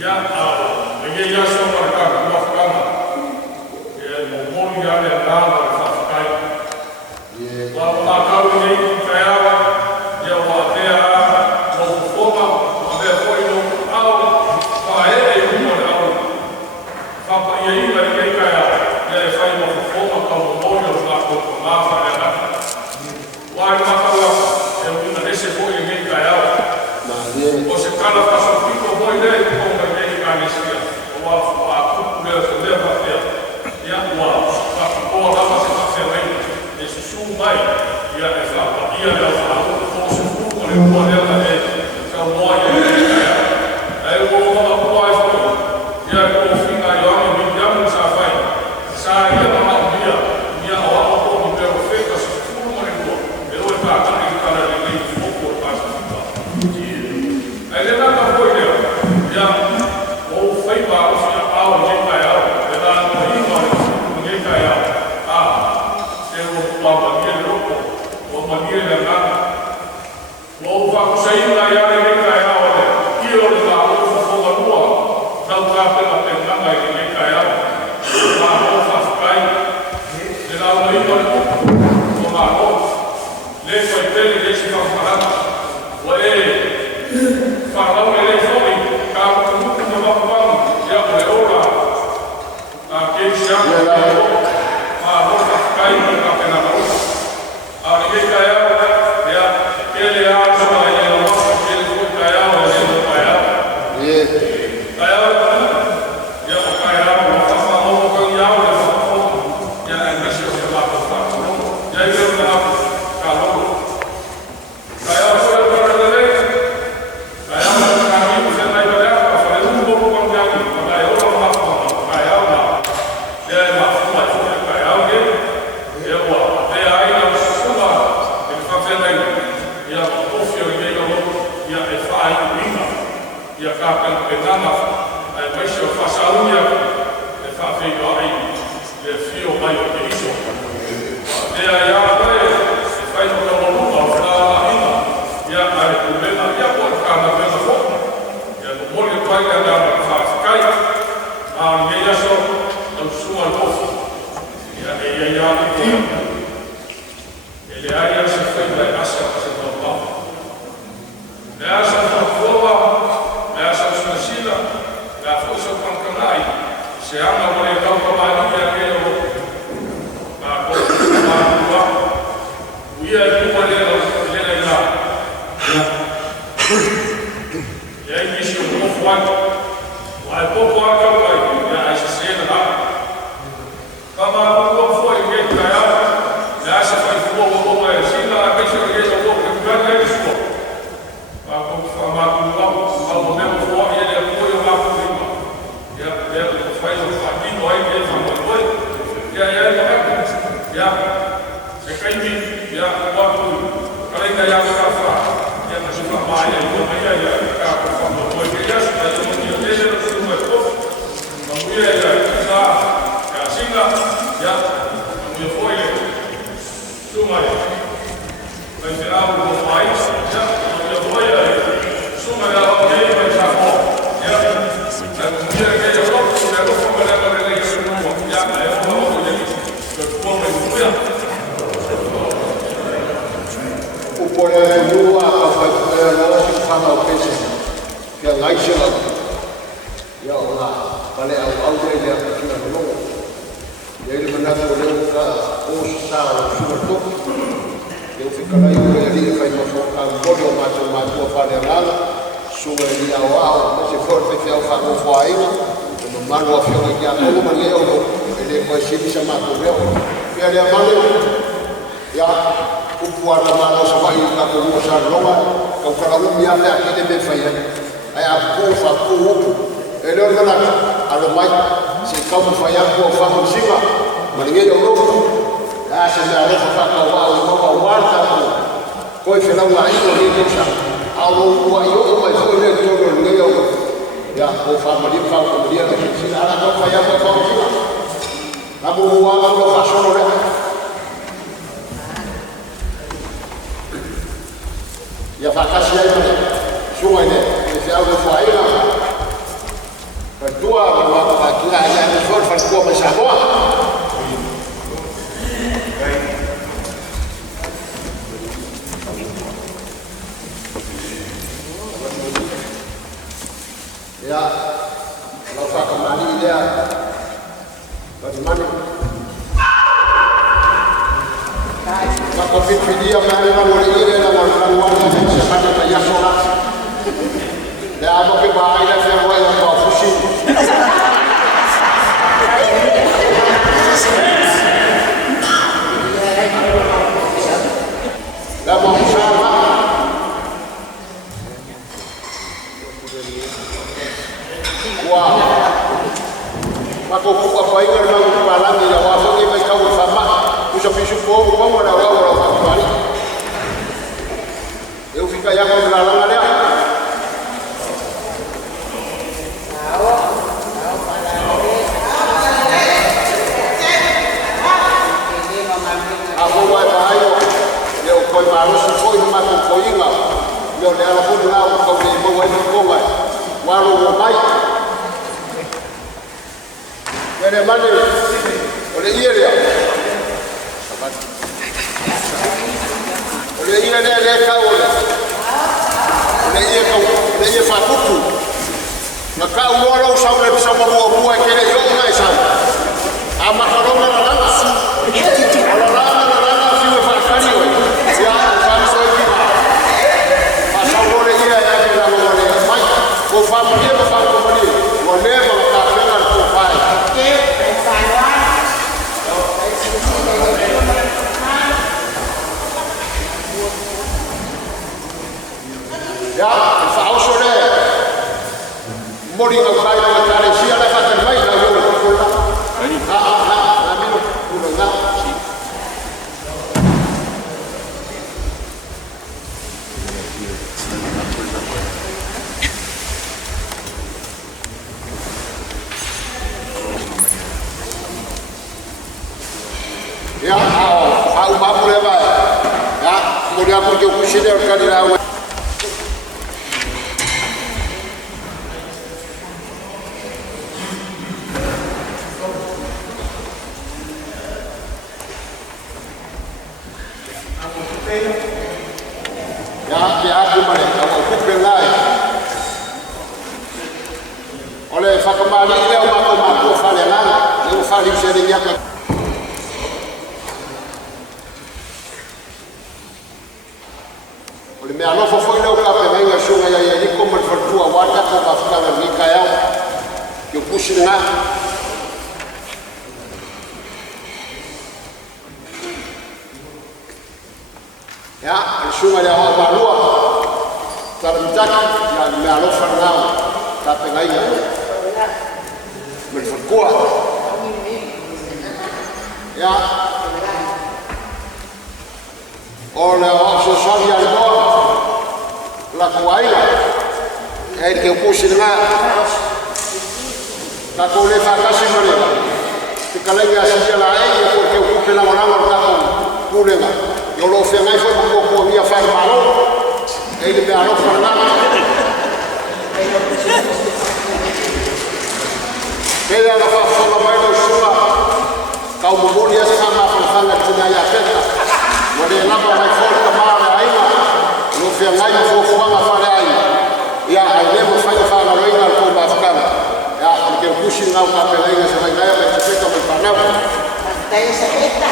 Ia le ngei a soma le kaka kua whakama. Ia mo moni a le nāma le whawhakai. Wa ma kau ngei ki kai awa. Ia wa tea a mo whoma. Ma mea whoi no au. Whae e huma le au. Papa ia iwa i ngei kai awa. Ia e whai mo whoma ka mo moni o whako ko māwha e naka. Wai makaua e una ese hoi e ngei kai awa. O se kala whasa piko hoi le i konga ngei kai nesia. O wa kuku lea se lea whakea. Ia ua whakakoa lama se whakea rei. E susu mai ia e whapa. Ia lea whako. O se fuku le kua lea na e ka moa i ngei kai awa. E ua wana kua e hoi. Ia e kua whina i ami mi yamu sa whai. Sa ia na hapia. Ia o apa po mi pero wheka se furu mani kua. E oe tātari i kara le nei foko o tāsa whika. E le naka hoi lea. Ia o whaipa o whia awa ngei kai awa. E nā no ima le fuku ngei kai awa. E o tua manie le roko. O manie le nana. O whakusaina ia le ngei kai awa le. Ki o le nā o whafonga rua. Nau tāpena te nanga i ngei kai awa. Nā o whawhikai. Le nā o ima le kuku. O nā o. Le koe tele le si whawharana. O e wharau e le whoi. Ka kuku na wapuanga. Ia o le ora. Nā kei siamu. Nā o whawhikai i ka pena rau. A le ngei kai awa. Ia kele a tama i e waka. Kele koe kai awa e le kai awa. Kai awa. Ia o kai La força pancanai, se ama con il campo mani che avevo, ma con la tua, via il tuo le là. E aí dice un po' fuori, ma il poco anche poi, ya si sente là. Kama un po' fuori che ya si fa il fuoco come si la invece che io ho più grande il suo. Ma con abbiamo fuori e poi la prima. Ya fai un fattino anche fanno poi. Ya se caimi ya quando calenda ya ka fa. Ya non si fa mai ya ka quando poi che ya sta non io che era su un po'. Ma poi ya singa ya non io poi su mai. Pensiamo un po' mai ya non io poi su mai la che io pensavo ya che io come la che su ya è un po' di come tu o lua a fai la si fa o pese che la isce la ya ona vale au de ya que no e ele mandato le ka o sa su to eu fica lá e ele faz uma foca todo ma tua panelada su ele ao se for que eu faço foi no mano a fiona que a todo maneiro ele vai se chamar do meu e ele mano ya upuana mana sa vai ka ko sa longa ka ka lu mi ate ake de fai ai a ko fa ko e le ona ala mai se ka mo fai ko fa mo singa ma ninge yo lo a se da le fa ka wa wa ta ko e fela wa io ni de sa a lo wa io mai so le to lo ninge yo ya ko fa ma di fa ko di ala se ala ko fa ya ko fa mo singa abu wa ko fa so lo ya fa kasi ya suma ne se algo foi lá para tua para que lá já for faz com a chavoa ya não fa com a ideia bagaimana Aku pedia kali nak boleh ini nak lakukan sesuatu yang solat. Dan apa ke bahaya yang saya buat yang kau fusi. Dan mau sama. Wah, aku buka baik kalau malam ni awak ni mereka bersama. Puxa ficha o povo, vamos na hora para eu fico aí a controlar lá, né? A rua vai, eu coi malu se foi numa coinha, eu dela foi lá, o que eu vou aí com vai, o alu vai. Ele manda, olha ele. Oleh ia le kau le ia fa kutu na kau ora usau le bisa mo ke le yo mai sa ama kalonga la la si me fa kali ya fa so ki ma sa le ia ya ke la mo le mai ko fa mo le fa ko mo le mo le mo ka fe na ko fa ke fa wa ya fa auso le mori ka fa ya ka le sia la fa ta mai la yo ko la na mi no na ya au ma pure ba ya mori aku ke ku sile ka dira ya aku mare aku ku pelai oleh whakamali leo mako whare ngana, leo whare usere niaka. O le mea nofo foi leo ka pe mainga shunga ya Yeriko ma whatua wata ko ka whakanga nika yau. Ki o kusi ngā. Ya, le shunga lea hoa marua. Taramtaki, ya le mea nofa ngau. Ka pe mainga. Ma le whakua. Ya. O le o sosari ale moa. La kuaila. E ke o kusi ngā. Ka ko le whakasi mareva. Te kalenge a sisia la e ko ke o kupe la moranga o kako kurenga. Yo lo fe ngai foi mo ko mia fa malo. E le mea no fa nada. Pela na fa fa mai no shua. Ka o moni as kama fa fanga tina ya peta. Mo le lava mai fo ka mara ai. Lo fe ngai fo fo nga fa ai. Ya ai le mo fa fa la reina ko ba fa. Ya ke kushi ngau ka pela ina sa mai ngai mai peta mai pa na. Dai sa peta.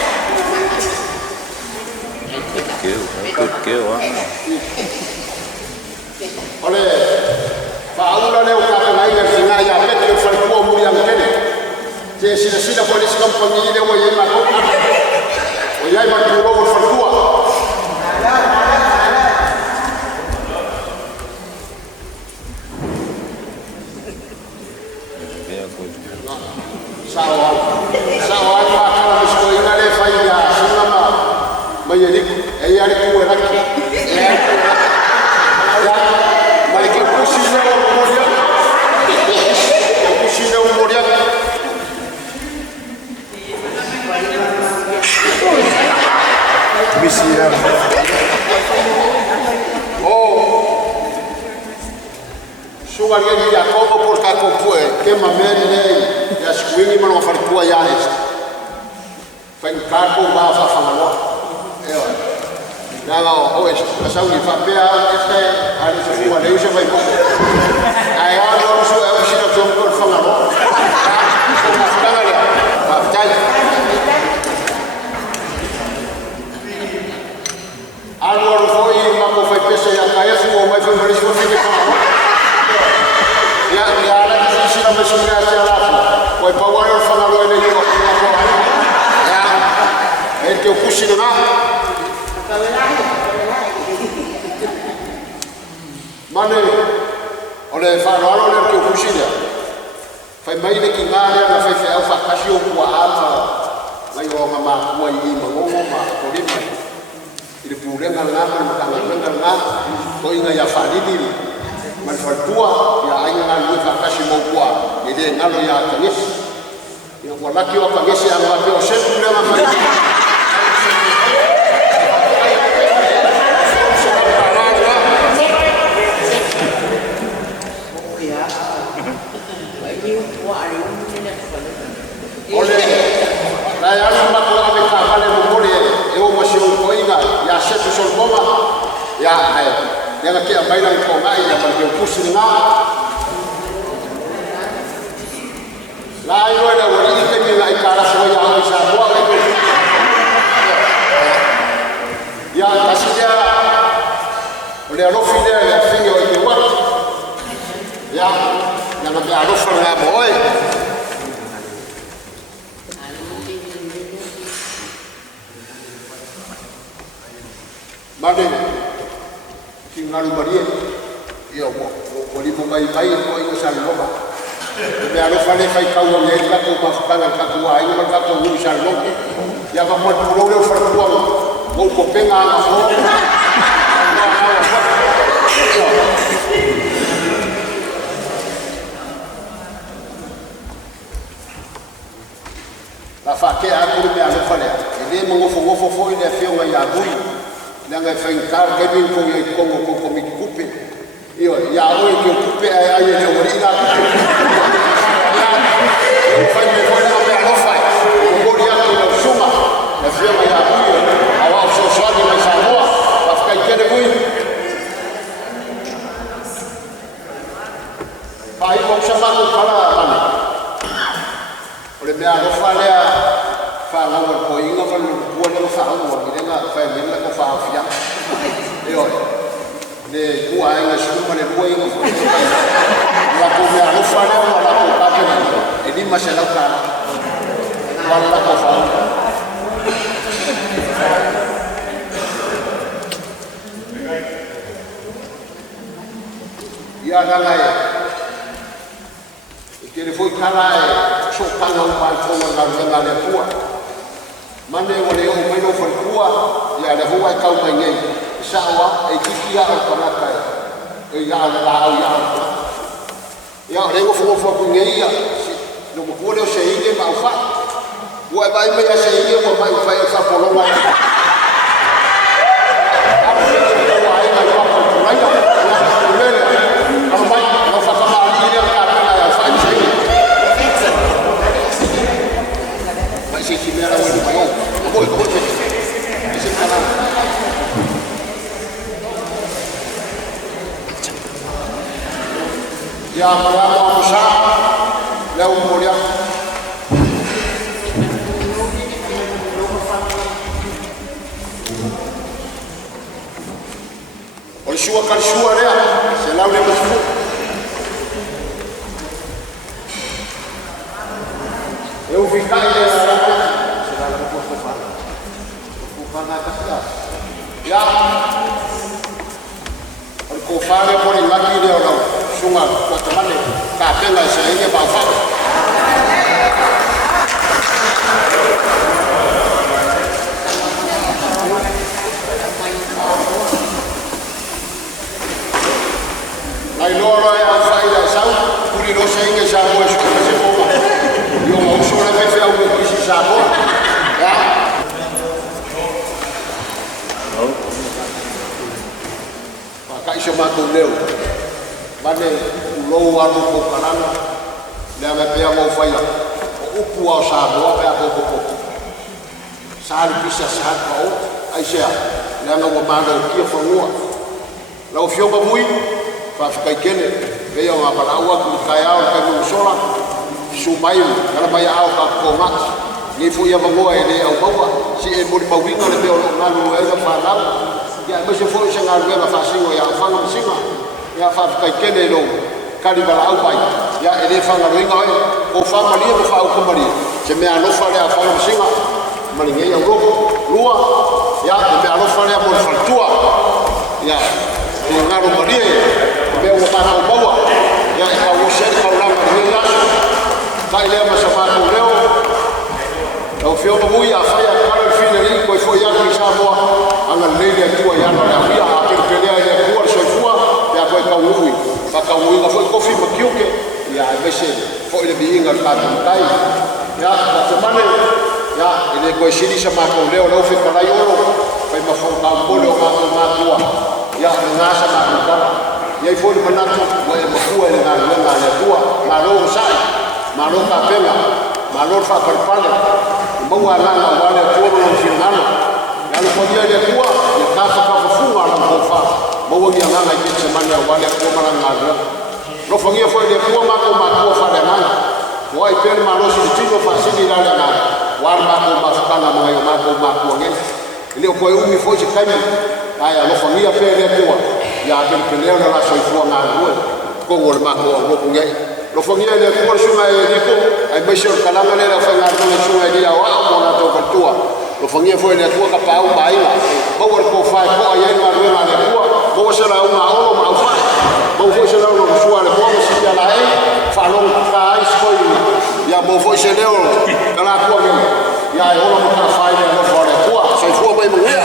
Keu, Ole, faula leo ka mai na fina ya pete fa ko mu ya ngene. Te sila polisi company le wo yema ko. O yai ma ko ro fa ko. Sawa ma ka misko ina le fa ya sinama. Mai ri e ya ri ko ra ki. Mai ke kusi le o moria. Kusi le o moria. Misira. Oh. Sugar ye ya como por ka ko fue, que mamere le ya squini mano far tua ya es. Fa in cargo ma fa fa no. Não, hoje, a saúde papel este a gente foi ali já vai bom. Aí eu não sou eu que estou por falar não. Tá ali. Tá. Agora foi uma foi peça já caiu ou mais foi mais foi que falar. Ya ala que se chama sobre a sala. Foi para o ar falar o ele eu. Ya. Ele que eu puxei lá. Mane, ole whanaro le ke kusina. Whai mai le ki ngāre na whai whai au whakasi o kua ata. Mai o ngā kua i mangongo ma korima. I le pūrenga ngāma na matanga ngā. Ko inga ia whanidiri. Man whaltua, ia ainga ngā lui whakasi mo kua. I le ngalo ia kangesi. Ia kua laki o kangesi a ngā peo setu lenga mai. Ole, la ya no ma ko ave ka vale mo mole e o masio ko inga ya setu sol koma ya ai ya ka kia baila ko ngai ya pa ke pusi nga la yo era wali ke ni ai kara so ya o sa bo ai ko ya kasia ole ro fide ya fingo i wa ya na ma ya ro fa nga boy. Mane, ki ngaru marie, ia o lipo mai ko i sa loma. Me alo fale fai kau o le ka ko ma fanga ka ko ai ma ka ko u sa loma. Ya va mo lo le fa ko mo ko penga na fo. La fa ke a ko me alo fale. E mo fo ile fio mai a bui. Nanga fencar que vem com me cupe io ya oi que cupe ai ele ori la eu fai me foi na não faz o moria no suma a firma ya bui a o so so de mais boa vai ficar quente bui vai vamos chamar o cara mea no falea fa lawa ko inga fa lu ko le fa o ni nga fa ni la ko fa fia yo ne ku ai nga shu ma le ko inga fo la ko mea no falea la ko ka ke e ni ma se la ka wala ko fa ya galai kere foi kalae so panga o mai tona na le tua mane o le o mai no foi tua ya le hoa kau mai ngai sawa e kiki a o pana kai e ya la o ya le o fo ku ngai ya no mo pole o se ige ma fa o e vai mai a se ige o mai fa sa polo mai ya maramo musa leo moria o shua kal shua lea se lau le masfu eu ficar ele arana se lau le masfu fa na ta ya o ko fare por el maki de ora sunga ko tamane ka pela se ye ba fa ai loro ya fai da sau kuri no se nge sa mo su se mo ba yo mo so le me fe au ko si sa mo ya pa kai se ma to leo mane lo anu ko kalana le me pe mo fai o upu ao sa mo pe ko ko sa pisa sa ko ai se le nga mo ma do ki fo mo la o fio ba mui fa kai kene pe yo ma para ua ku kai ao ka mo sola su mai kala mai ao ka ko ma ni fu ya ba mo ele au ba si e mo ma winga le pe o na no e fa la ya ba se fo se nga le fa singo ya fa no singa ya fa kai kene lo kali bala au pai ya ele fa nga winga o fa ma li fa au ko mari se me ano fa le fa no singa mali nge ya ro lua ya me ano fa le mo fa tua ya e nga ro mari be o ta ko bawa ya ka o se ka la ni la kai le ma sa fa ko leo o fio mo ya fa ya ka le fine ni ko fo ya ki sa mo anga le le tua ya no ya ya a ke pelea le ko so fua ya ko ka ui fa ka ui na fo ko fi mo kiuke ya be se fo le bi inga ka tai ya ta mane ya ele ko shiri sa ma ko leo no fi ka la yo fa ma fo ka ko le ma tua ya nga sa ma ko ya foi de manatu wa e mafua ele na le tua ma lo sai ma lo ka pela ma lo fa per pane mo wa na wa le tua no finalo ya lo podia le tua ya ka fa fu ala ko fa mo wa ya na ke se mania wa le tua ma na lo fongia foi le tua ma ko fa le na wa i per ma lo si tino fa si la le na wa ma ko ma fa na ma ko nge ile ko umi foi se kai aya lo fongia per le tua ya ben peleo na la soi fua nga rua ko ngol ma ko ngo punge lo fongia le ko sunga e diko ai mesho kalanga le la fanga ko sunga e dia wa mo na to ko tua lo fongia foi le tua ka pau mai ko wor ko fa ko ai ma rua na le tua ko se la uma o ma fa ko foi se la no sua le ko se ya la e fa lo ka ai ko ya mo foi se leo kala ko nge ya e o mo ka fa le no fo le tua soi fua mai mo ya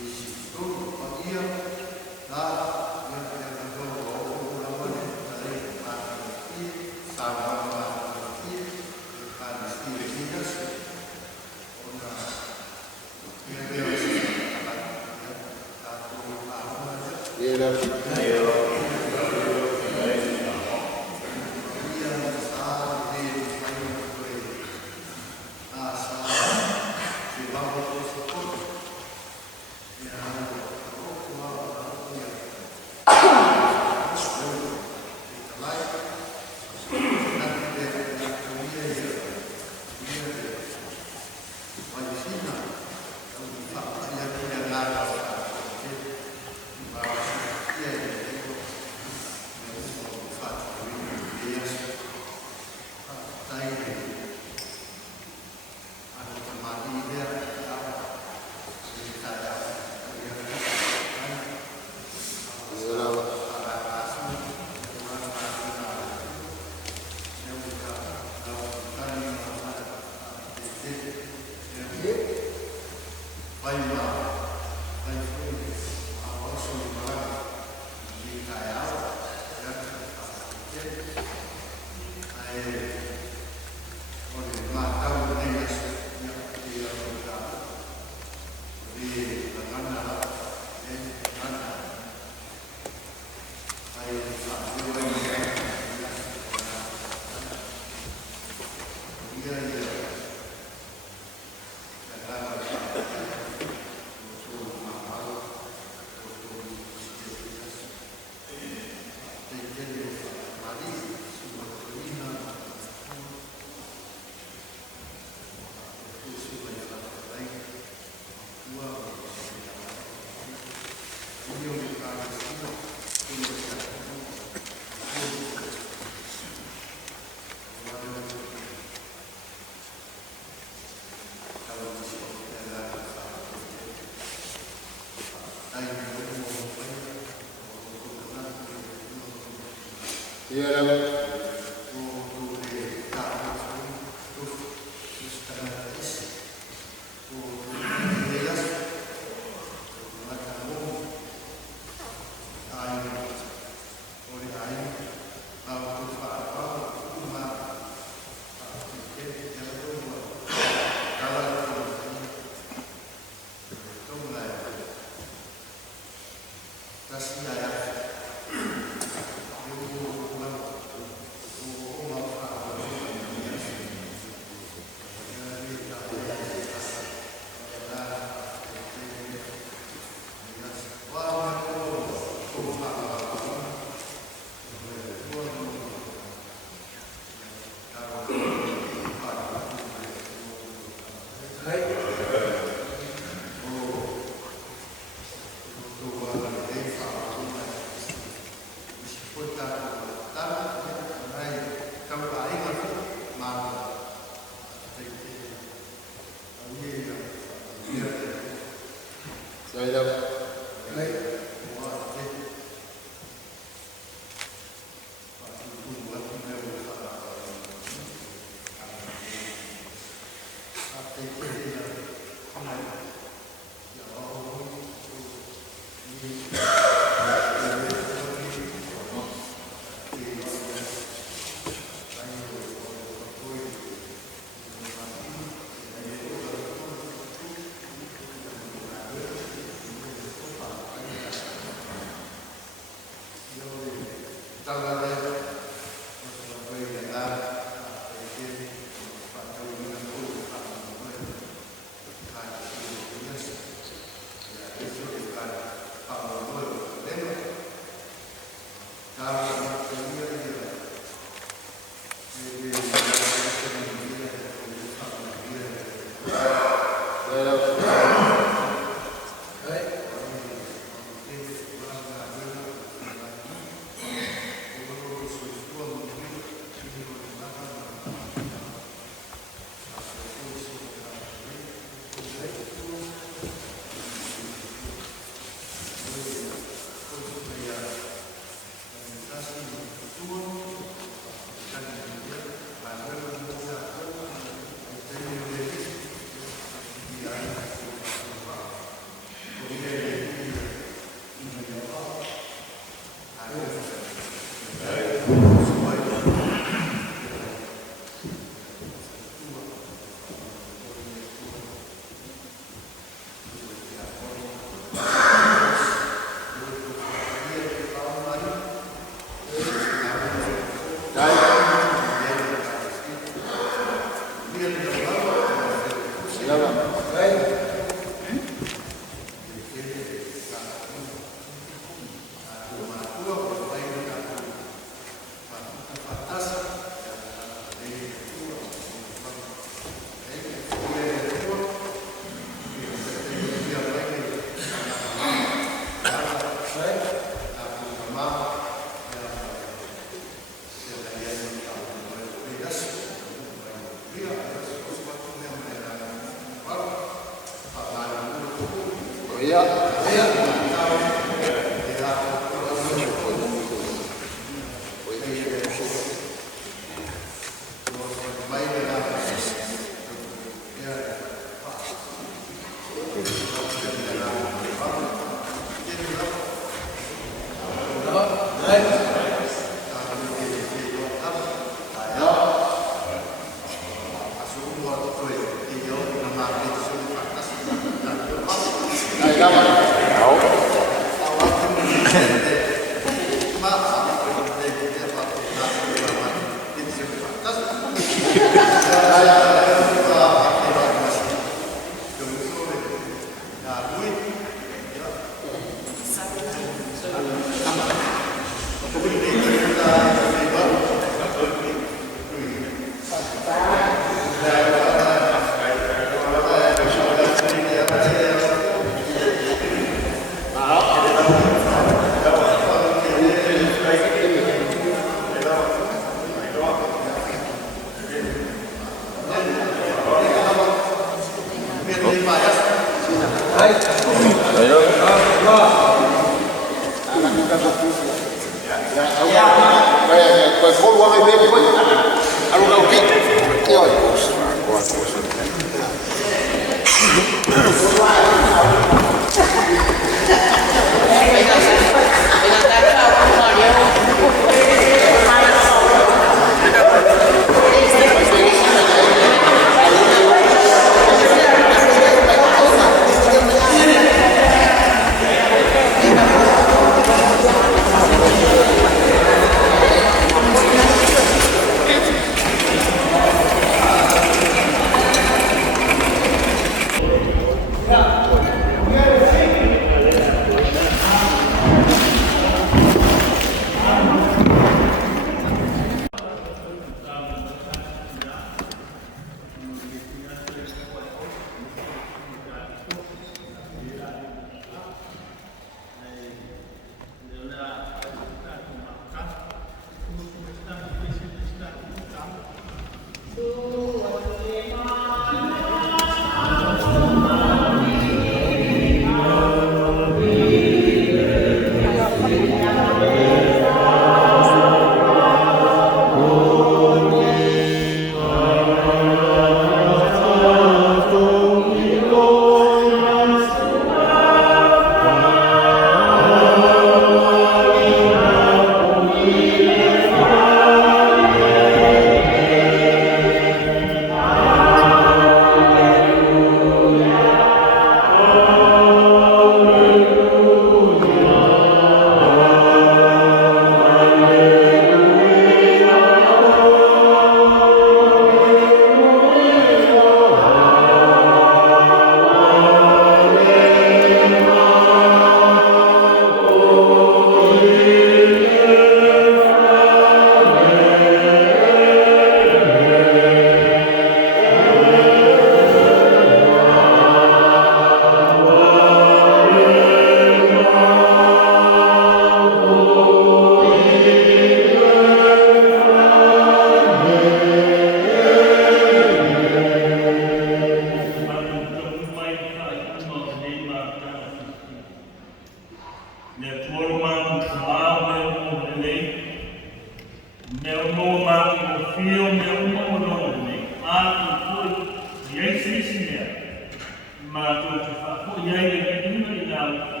te whako iai e kina I ngā uki.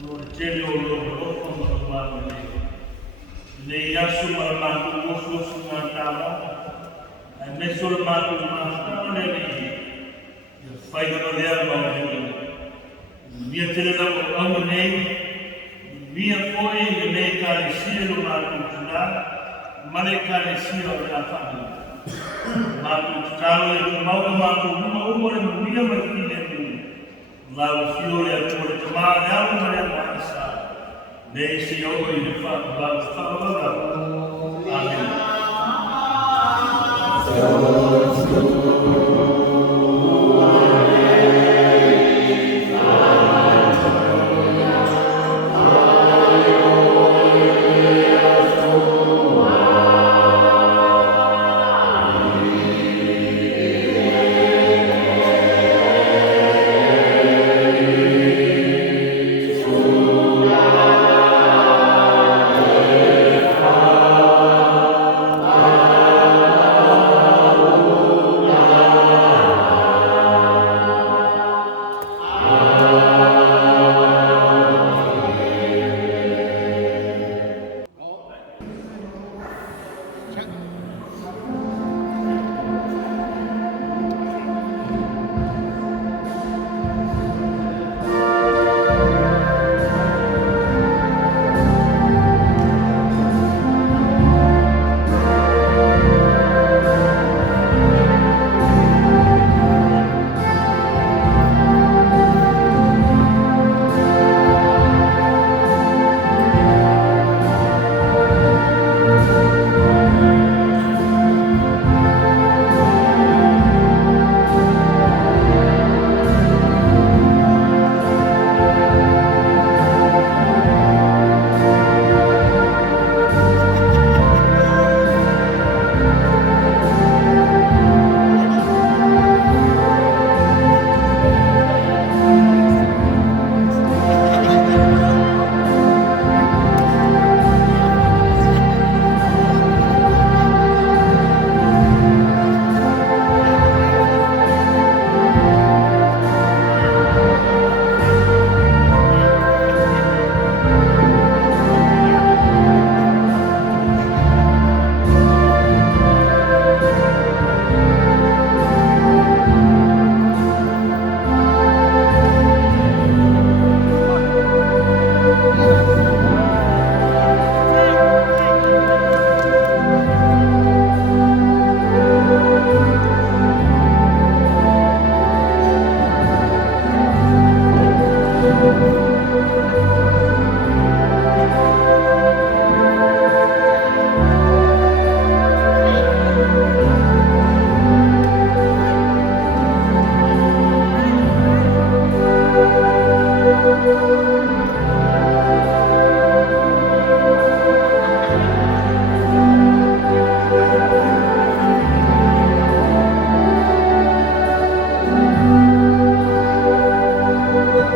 No e tere o loo o mātua nei. Nei asu mara mātua osu ngā tāma. E meso le mātua mātua nei. Ia whaigana lea mau hei. Mia tere lau o auna nei. Mia koe I nei kāre sia lo mātua tūnā. Mane kāre sia o rā whānau. Mātua tūtaro e te maua mātua uma le muia mai kine mu. Lau fiore a tore te maa reau mare a maisa. Nei si au I le whātua. Amen.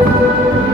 Thank you.